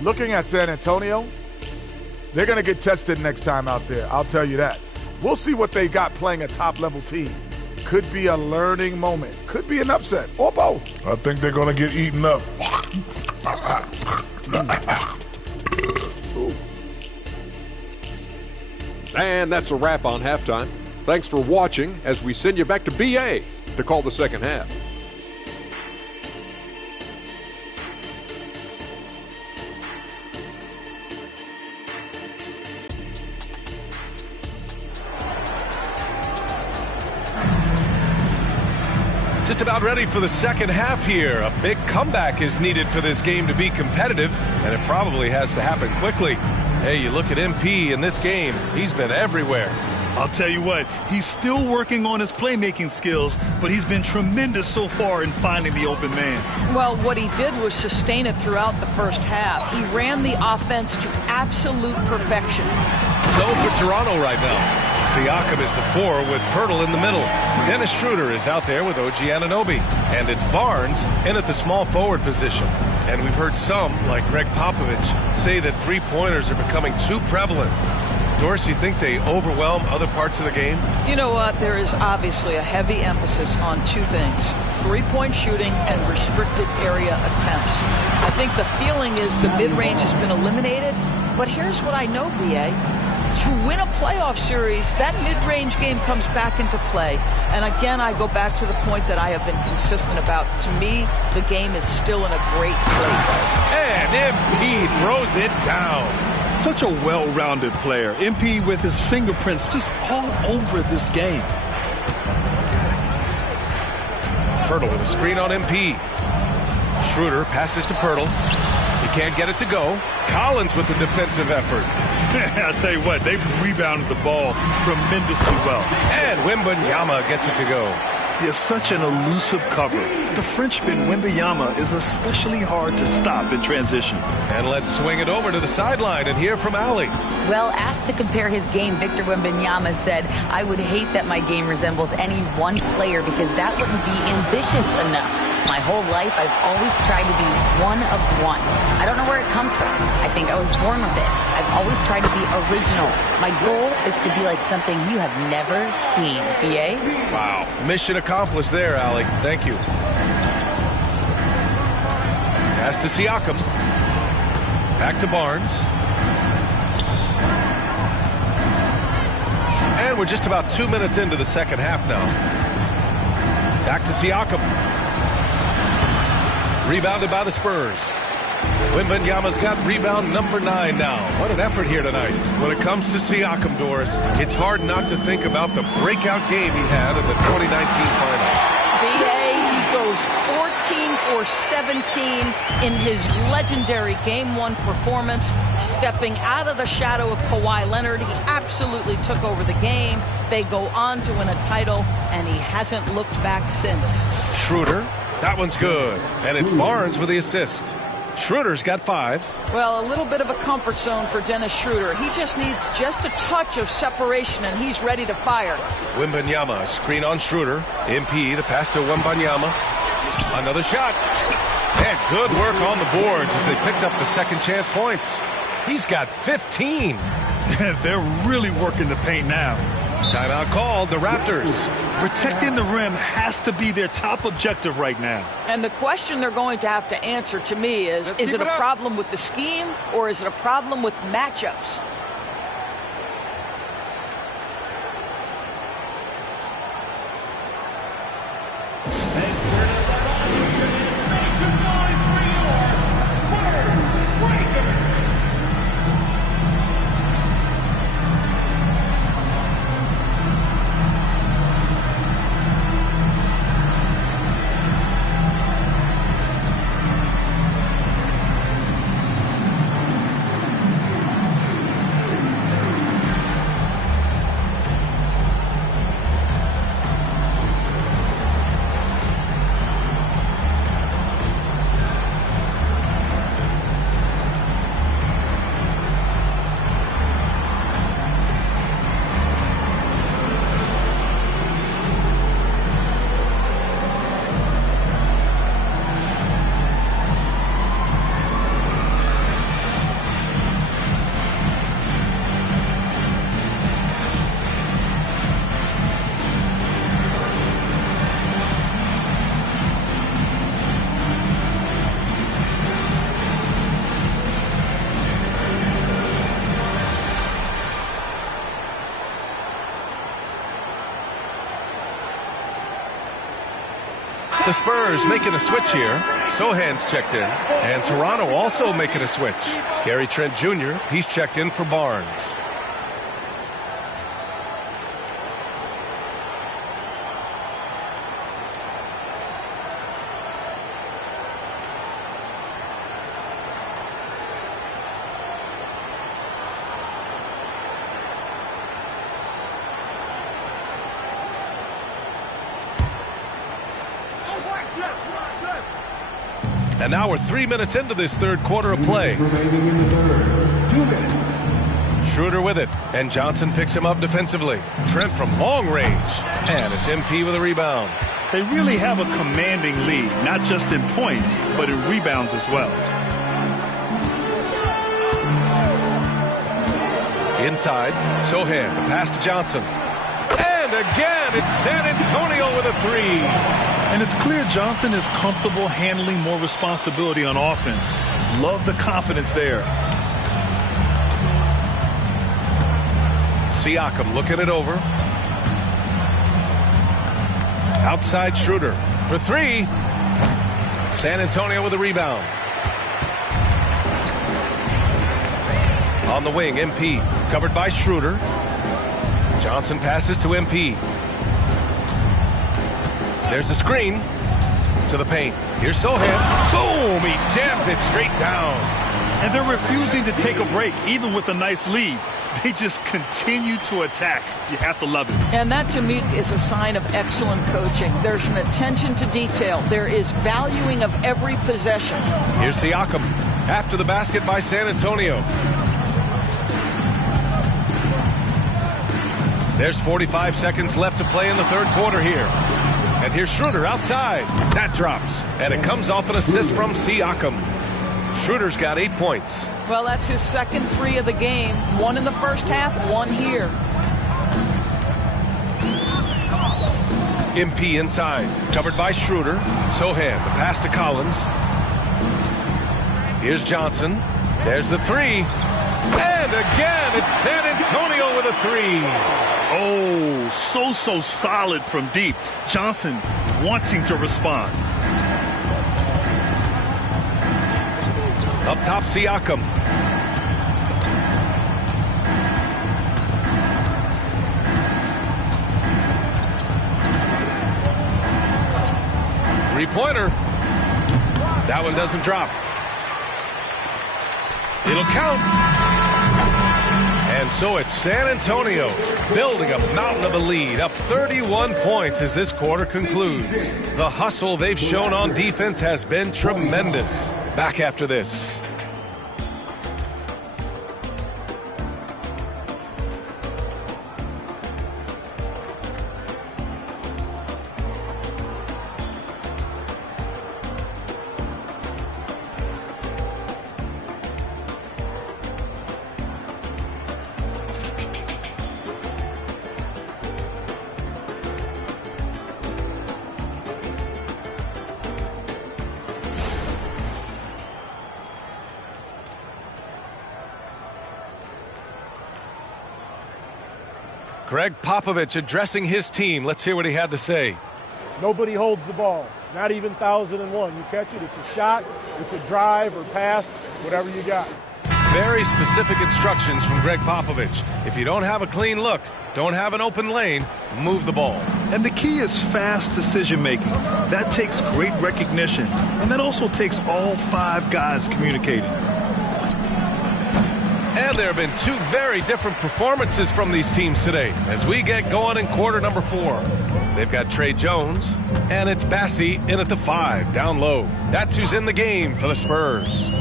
Looking at San Antonio, they're going to get tested next time out there. I'll tell you that. We'll see what they got playing a top-level team. Could be a learning moment. Could be an upset, or both. I think they're going to get eaten up. And that's a wrap on halftime. Thanks for watching as we send you back to BA to call the second half. Just about ready for the second half here. A big comeback is needed for this game to be competitive, and it probably has to happen quickly. Hey, you look at MP in this game, he's been everywhere. I'll tell you what, he's still working on his playmaking skills, but he's been tremendous so far in finding the open man. Well, what he did was sustain it throughout the first half. He ran the offense to absolute perfection. So for Toronto right now, Siakam is the 4 with Pirtle in the middle. Dennis Schroeder is out there with OG Anunoby. And it's Barnes in at the small forward position. And we've heard some, like Greg Popovich, say that three-pointers are becoming too prevalent. Doris, you think they overwhelm other parts of the game? You know what? There is obviously a heavy emphasis on two things: three-point shooting and restricted area attempts. I think the feeling is the mid-range has been eliminated, but here's what I know, BA. To win a playoff series, that mid-range game comes back into play. And again, I go back to the point that I have been consistent about. To me, the game is still in a great place. And MP throws it down. Such a well-rounded player. MP with his fingerprints just all over this game. Pirtle with a screen on MP. Schroeder passes to Pirtle. He can't get it to go. Collins with the defensive effort. I'll tell you what, they rebounded the ball tremendously well. And Wembanyama gets it to go. He has such an elusive cover. The Frenchman, Wembanyama, is especially hard to stop in transition. And let's swing it over to the sideline and hear from Allie. Well, asked to compare his game, Victor Wembanyama said, "I would hate that my game resembles any one player because that wouldn't be ambitious enough. My whole life, I've always tried to be one of one. I don't know where it comes from. I think I was born with it. I've always tried to be original. My goal is to be like something you have never seen." BA? Wow. Mission accomplished there, Allie. Thank you. Pass to Siakam. Back to Barnes. And we're just about 2 minutes into the second half now. Back to Siakam. Rebounded by the Spurs. Wembanyama's got rebound number 9 now. What an effort here tonight. When it comes to Siakam, Doris, it's hard not to think about the breakout game he had in the 2019 finals. BA, he goes 14 for 17 in his legendary Game 1 performance, stepping out of the shadow of Kawhi Leonard. He absolutely took over the game. They go on to win a title, and he hasn't looked back since. Schroeder. That one's good. And it's Barnes with the assist. Schroeder's got 5. Well, a little bit of a comfort zone for Dennis Schroeder. He just needs just a touch of separation, and he's ready to fire. Wembanyama, screen on Schroeder. MP, the pass to Wembanyama. Another shot. And good work on the boards as they picked up the second chance points. He's got 15. They're really working the paint now. Timeout called, the Raptors. Protecting the rim has to be their top objective right now. And the question they're going to have to answer to me is it a problem with the scheme or is it a problem with matchups? The Spurs making a switch here. Sohan's checked in. And Toronto also making a switch. Gary Trent Jr., he's checked in for Barnes. And now we're 3 minutes into this third quarter of play. Remaining in the third. 2 minutes. Schroeder with it, and Johnson picks him up defensively. Trent from long range, and it's MP with a rebound. They really have a commanding lead, not just in points, but in rebounds as well. Inside, Sohan, the pass to Johnson. And again, it's San Antonio with a 3. And it's clear Johnson is comfortable handling more responsibility on offense. Love the confidence there. Siakam looking it over. Outside Schroeder for 3. San Antonio with a rebound. On the wing, MP covered by Schroeder. Johnson passes to MP. There's a screen. to the paint. Here's Sohan. Boom! He jams it straight down. And they're refusing to take a break, even with a nice lead. They just continue to attack. You have to love it. And that, to me, is a sign of excellent coaching. There's an attention to detail. There is valuing of every possession. Here's Siakam after the basket by San Antonio. There's 45 seconds left to play in the third quarter here. And here's Schroeder outside. That drops. And it comes off an assist from Siakam. Schroeder's got 8 points. Well, that's his second 3 of the game. 1 in the first half, 1 here. MP inside. Covered by Schroeder. Sohan, the pass to Collins. Here's Johnson. There's the 3. And again, it's San Antonio with a 3. Oh, so solid from deep. Johnson wanting to respond. Up top, Siakam. Three-pointer. That one doesn't drop. It'll count. And so it's San Antonio building a mountain of a lead, up 31 points as this quarter concludes. The hustle they've shown on defense has been tremendous. Back after this. Greg Popovich addressing his team. Let's hear what he had to say. Nobody holds the ball, not even 1001. You catch it, it's a shot, it's a drive or pass, whatever you got. Very specific instructions from Greg Popovich. If you don't have a clean look, don't have an open lane, move the ball. And the key is fast decision-making. That takes great recognition, and that also takes all 5 guys communicating. And there have been 2 very different performances from these teams today as we get going in quarter number 4. They've got Trey Jones, and it's Bassey in at the 5, down low. That's who's in the game for the Spurs.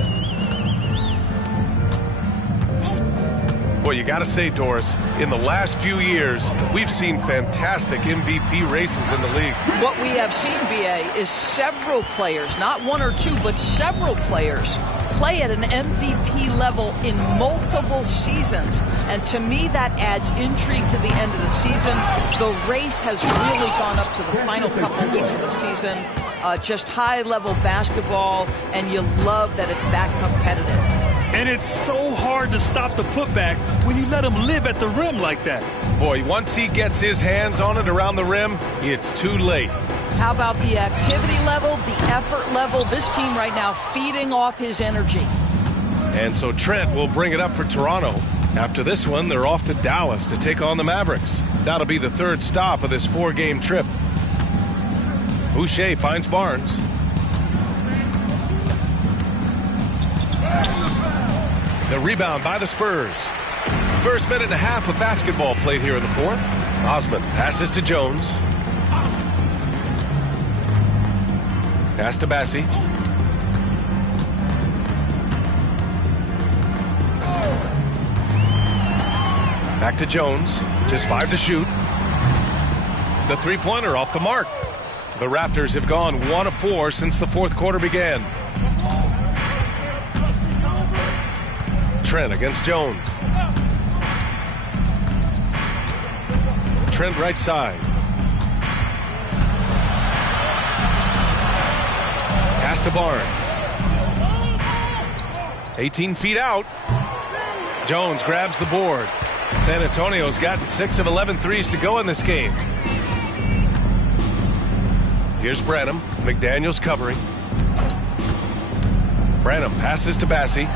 Well, you got to say, Doris, in the last few years, we've seen fantastic MVP races in the league. What we have seen, B.A., is several players, not 1 or 2, but several players, play at an MVP level in multiple seasons. And to me, that adds intrigue to the end of the season. The race has really gone up to the final couple weeks of the season. Just high-level basketball, and you love that it's that competitive. And it's so hard to stop the putback when you let him live at the rim like that. Boy, once he gets his hands on it around the rim, it's too late. How about the activity level, the effort level? This team right now feeding off his energy. And so Trent will bring it up for Toronto. After this one, they're off to Dallas to take on the Mavericks. That'll be the 3rd stop of this 4-game trip. Boucher finds Barnes. The rebound by the Spurs. First minute and a half of basketball played here in the 4th. Osman passes to Jones. Pass to Bassey. Back to Jones. Just 5 to shoot. The 3-pointer off the mark. The Raptors have gone 1 of 4 since the 4th quarter began. Trent against Jones. Trent right side. Pass to Barnes. 18 feet out. Jones grabs the board. San Antonio's gotten 6 of 11 threes to go in this game. Here's Branham. McDaniels covering. Branham passes to Bassey.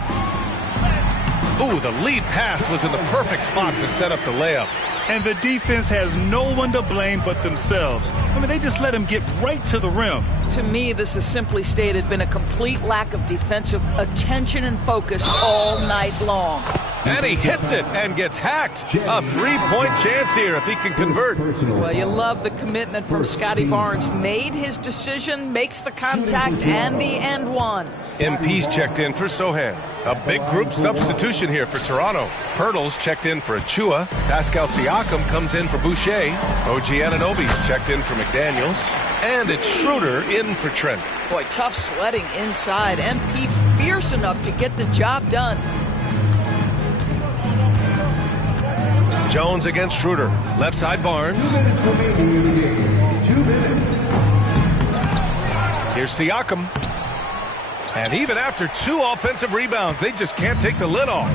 Ooh, the lead pass was in the perfect spot to set up the layup. And the defense has no one to blame but themselves. I mean, they just let him get right to the rim. To me, this has simply stated been a complete lack of defensive attention and focus all night long. And he hits it and gets hacked. A three-point chance here if he can convert. Well, you love the commitment from Scotty Barnes. Made his decision, makes the contact, and the end one. MP's checked in for Sohan. A big group substitution here for Toronto. Pirtle's checked in for Achua. Pascal Siakam comes in for Boucher. OG Anunoby's checked in for McDaniels. And it's Schroeder in for Trent. Boy, tough sledding inside. MP fierce enough to get the job done. Jones against Schroeder. Left side Barnes. 2 minutes remaining in the game. 2 minutes. Here's Siakam. And even after 2 offensive rebounds, they just can't take the lid off.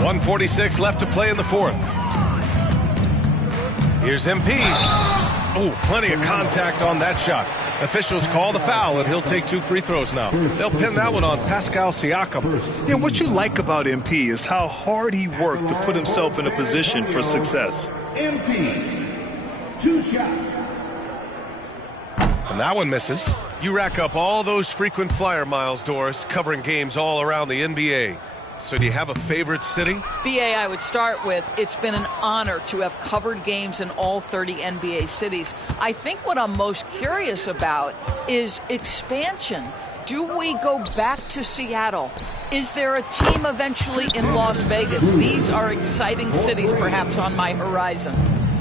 1:46 left to play in the fourth. Here's MP. Oh, plenty of contact on that shot. Officials call the foul, and he'll take 2 free throws now. They'll pin that one on Pascal Siakam. Yeah, what you like about MP is how hard he worked to put himself in a position for success. MP, 2 shots. And that one misses. You rack up all those frequent flyer miles, Doris, covering games all around the NBA. So do you have a favorite city? BA, I would start with, it's been an honor to have covered games in all 30 NBA cities. I think what I'm most curious about is expansion. Do we go back to Seattle? Is there a team eventually in Las Vegas? These are exciting cities perhaps on my horizon.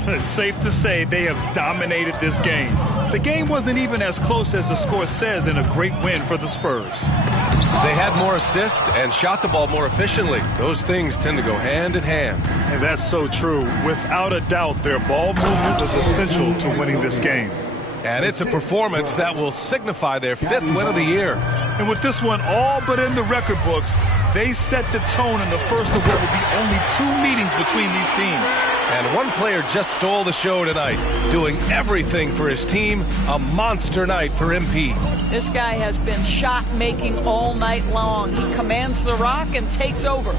It's safe to say they have dominated this game. The game wasn't even as close as the score says in a great win for the Spurs. They had more assists and shot the ball more efficiently. Those things tend to go hand in hand. And that's so true. Without a doubt, their ball movement was essential to winning this game. And it's a performance that will signify their 5th win of the year. And with this one all but in the record books, they set the tone in the first of what will be only 2 meetings between these teams. And one player just stole the show tonight, doing everything for his team. A monster night for MP. This guy has been shot-making all night long. He commands the rock and takes over.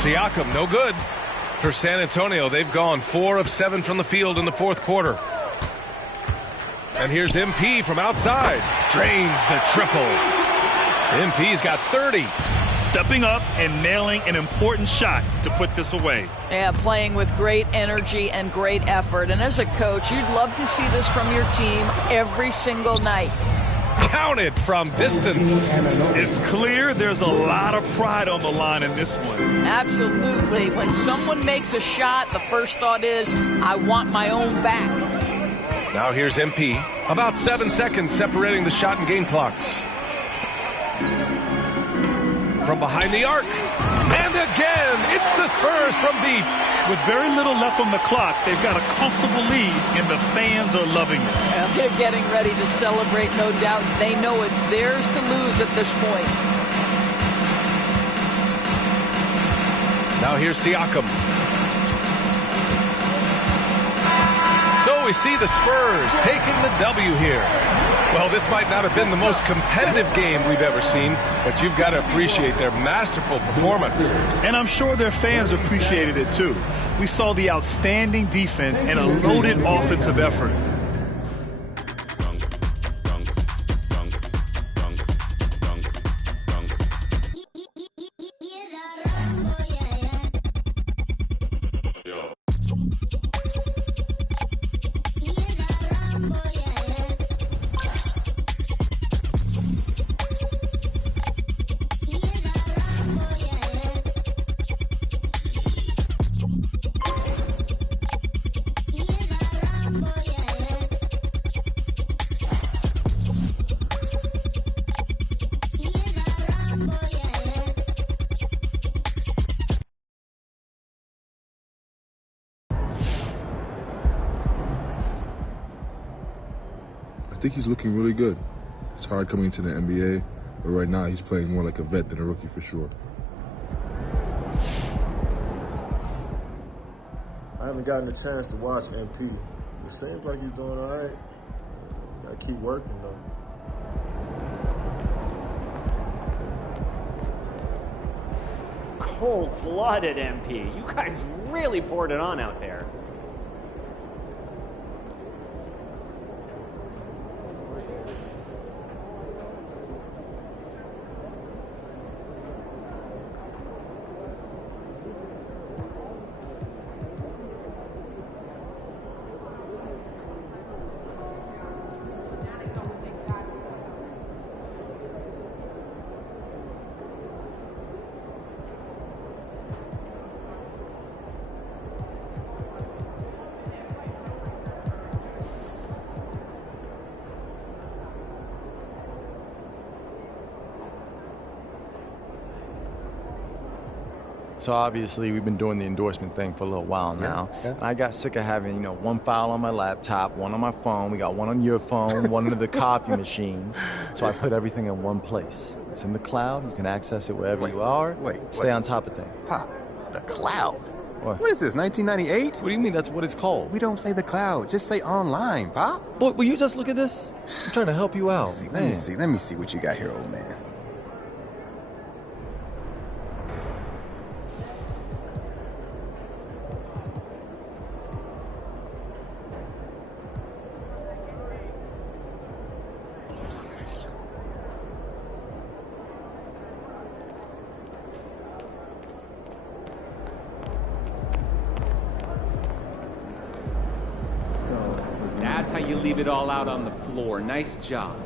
Siakam, no good. For San Antonio, they've gone 4 of 7 from the field in the fourth quarter. And here's MP from outside. Drains the triple. MP's got 30. Stepping up and nailing an important shot to put this away. Yeah, playing with great energy and great effort. And as a coach, you'd love to see this from your team every single night. Counted from distance. It's clear there's a lot of pride on the line in this one. Absolutely. When someone makes a shot, the first thought is, I want my own back. Now here's MP. About 7 seconds separating the shot and game clocks. From behind the arc. And again, it's the Spurs from deep. With very little left on the clock, they've got a comfortable lead, and the fans are loving it. Well, they're getting ready to celebrate, no doubt. They know it's theirs to lose at this point. Now here's Siakam. So we see the Spurs taking the W here. Well, this might not have been the most competitive game we've ever seen, but you've got to appreciate their masterful performance. And I'm sure their fans appreciated it too. We saw the outstanding defense and a loaded offensive effort. I think he's looking really good. It's hard coming into the NBA, but right now he's playing more like a vet than a rookie for sure. I haven't gotten a chance to watch MP. It seems like he's doing all right. Gotta keep working though. Cold-blooded, MP. You guys really poured it on out there. So obviously we've been doing the endorsement thing for a little while now. Yeah. And I got sick of having, you know, one file on my laptop, one on my phone, we got one on your phone, one under the coffee machine. So I put everything in one place. It's in the cloud, you can access it wherever you are. Stay on top of things. Pop, the cloud? What is this, 1998? What do you mean that's what it's called? We don't say the cloud, just say online, Pop. Boy, will you just look at this? I'm trying to help you out. Let me see what you got here, old man. That's how you leave it all out on the floor. Nice job.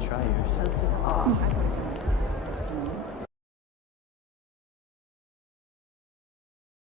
Try yours.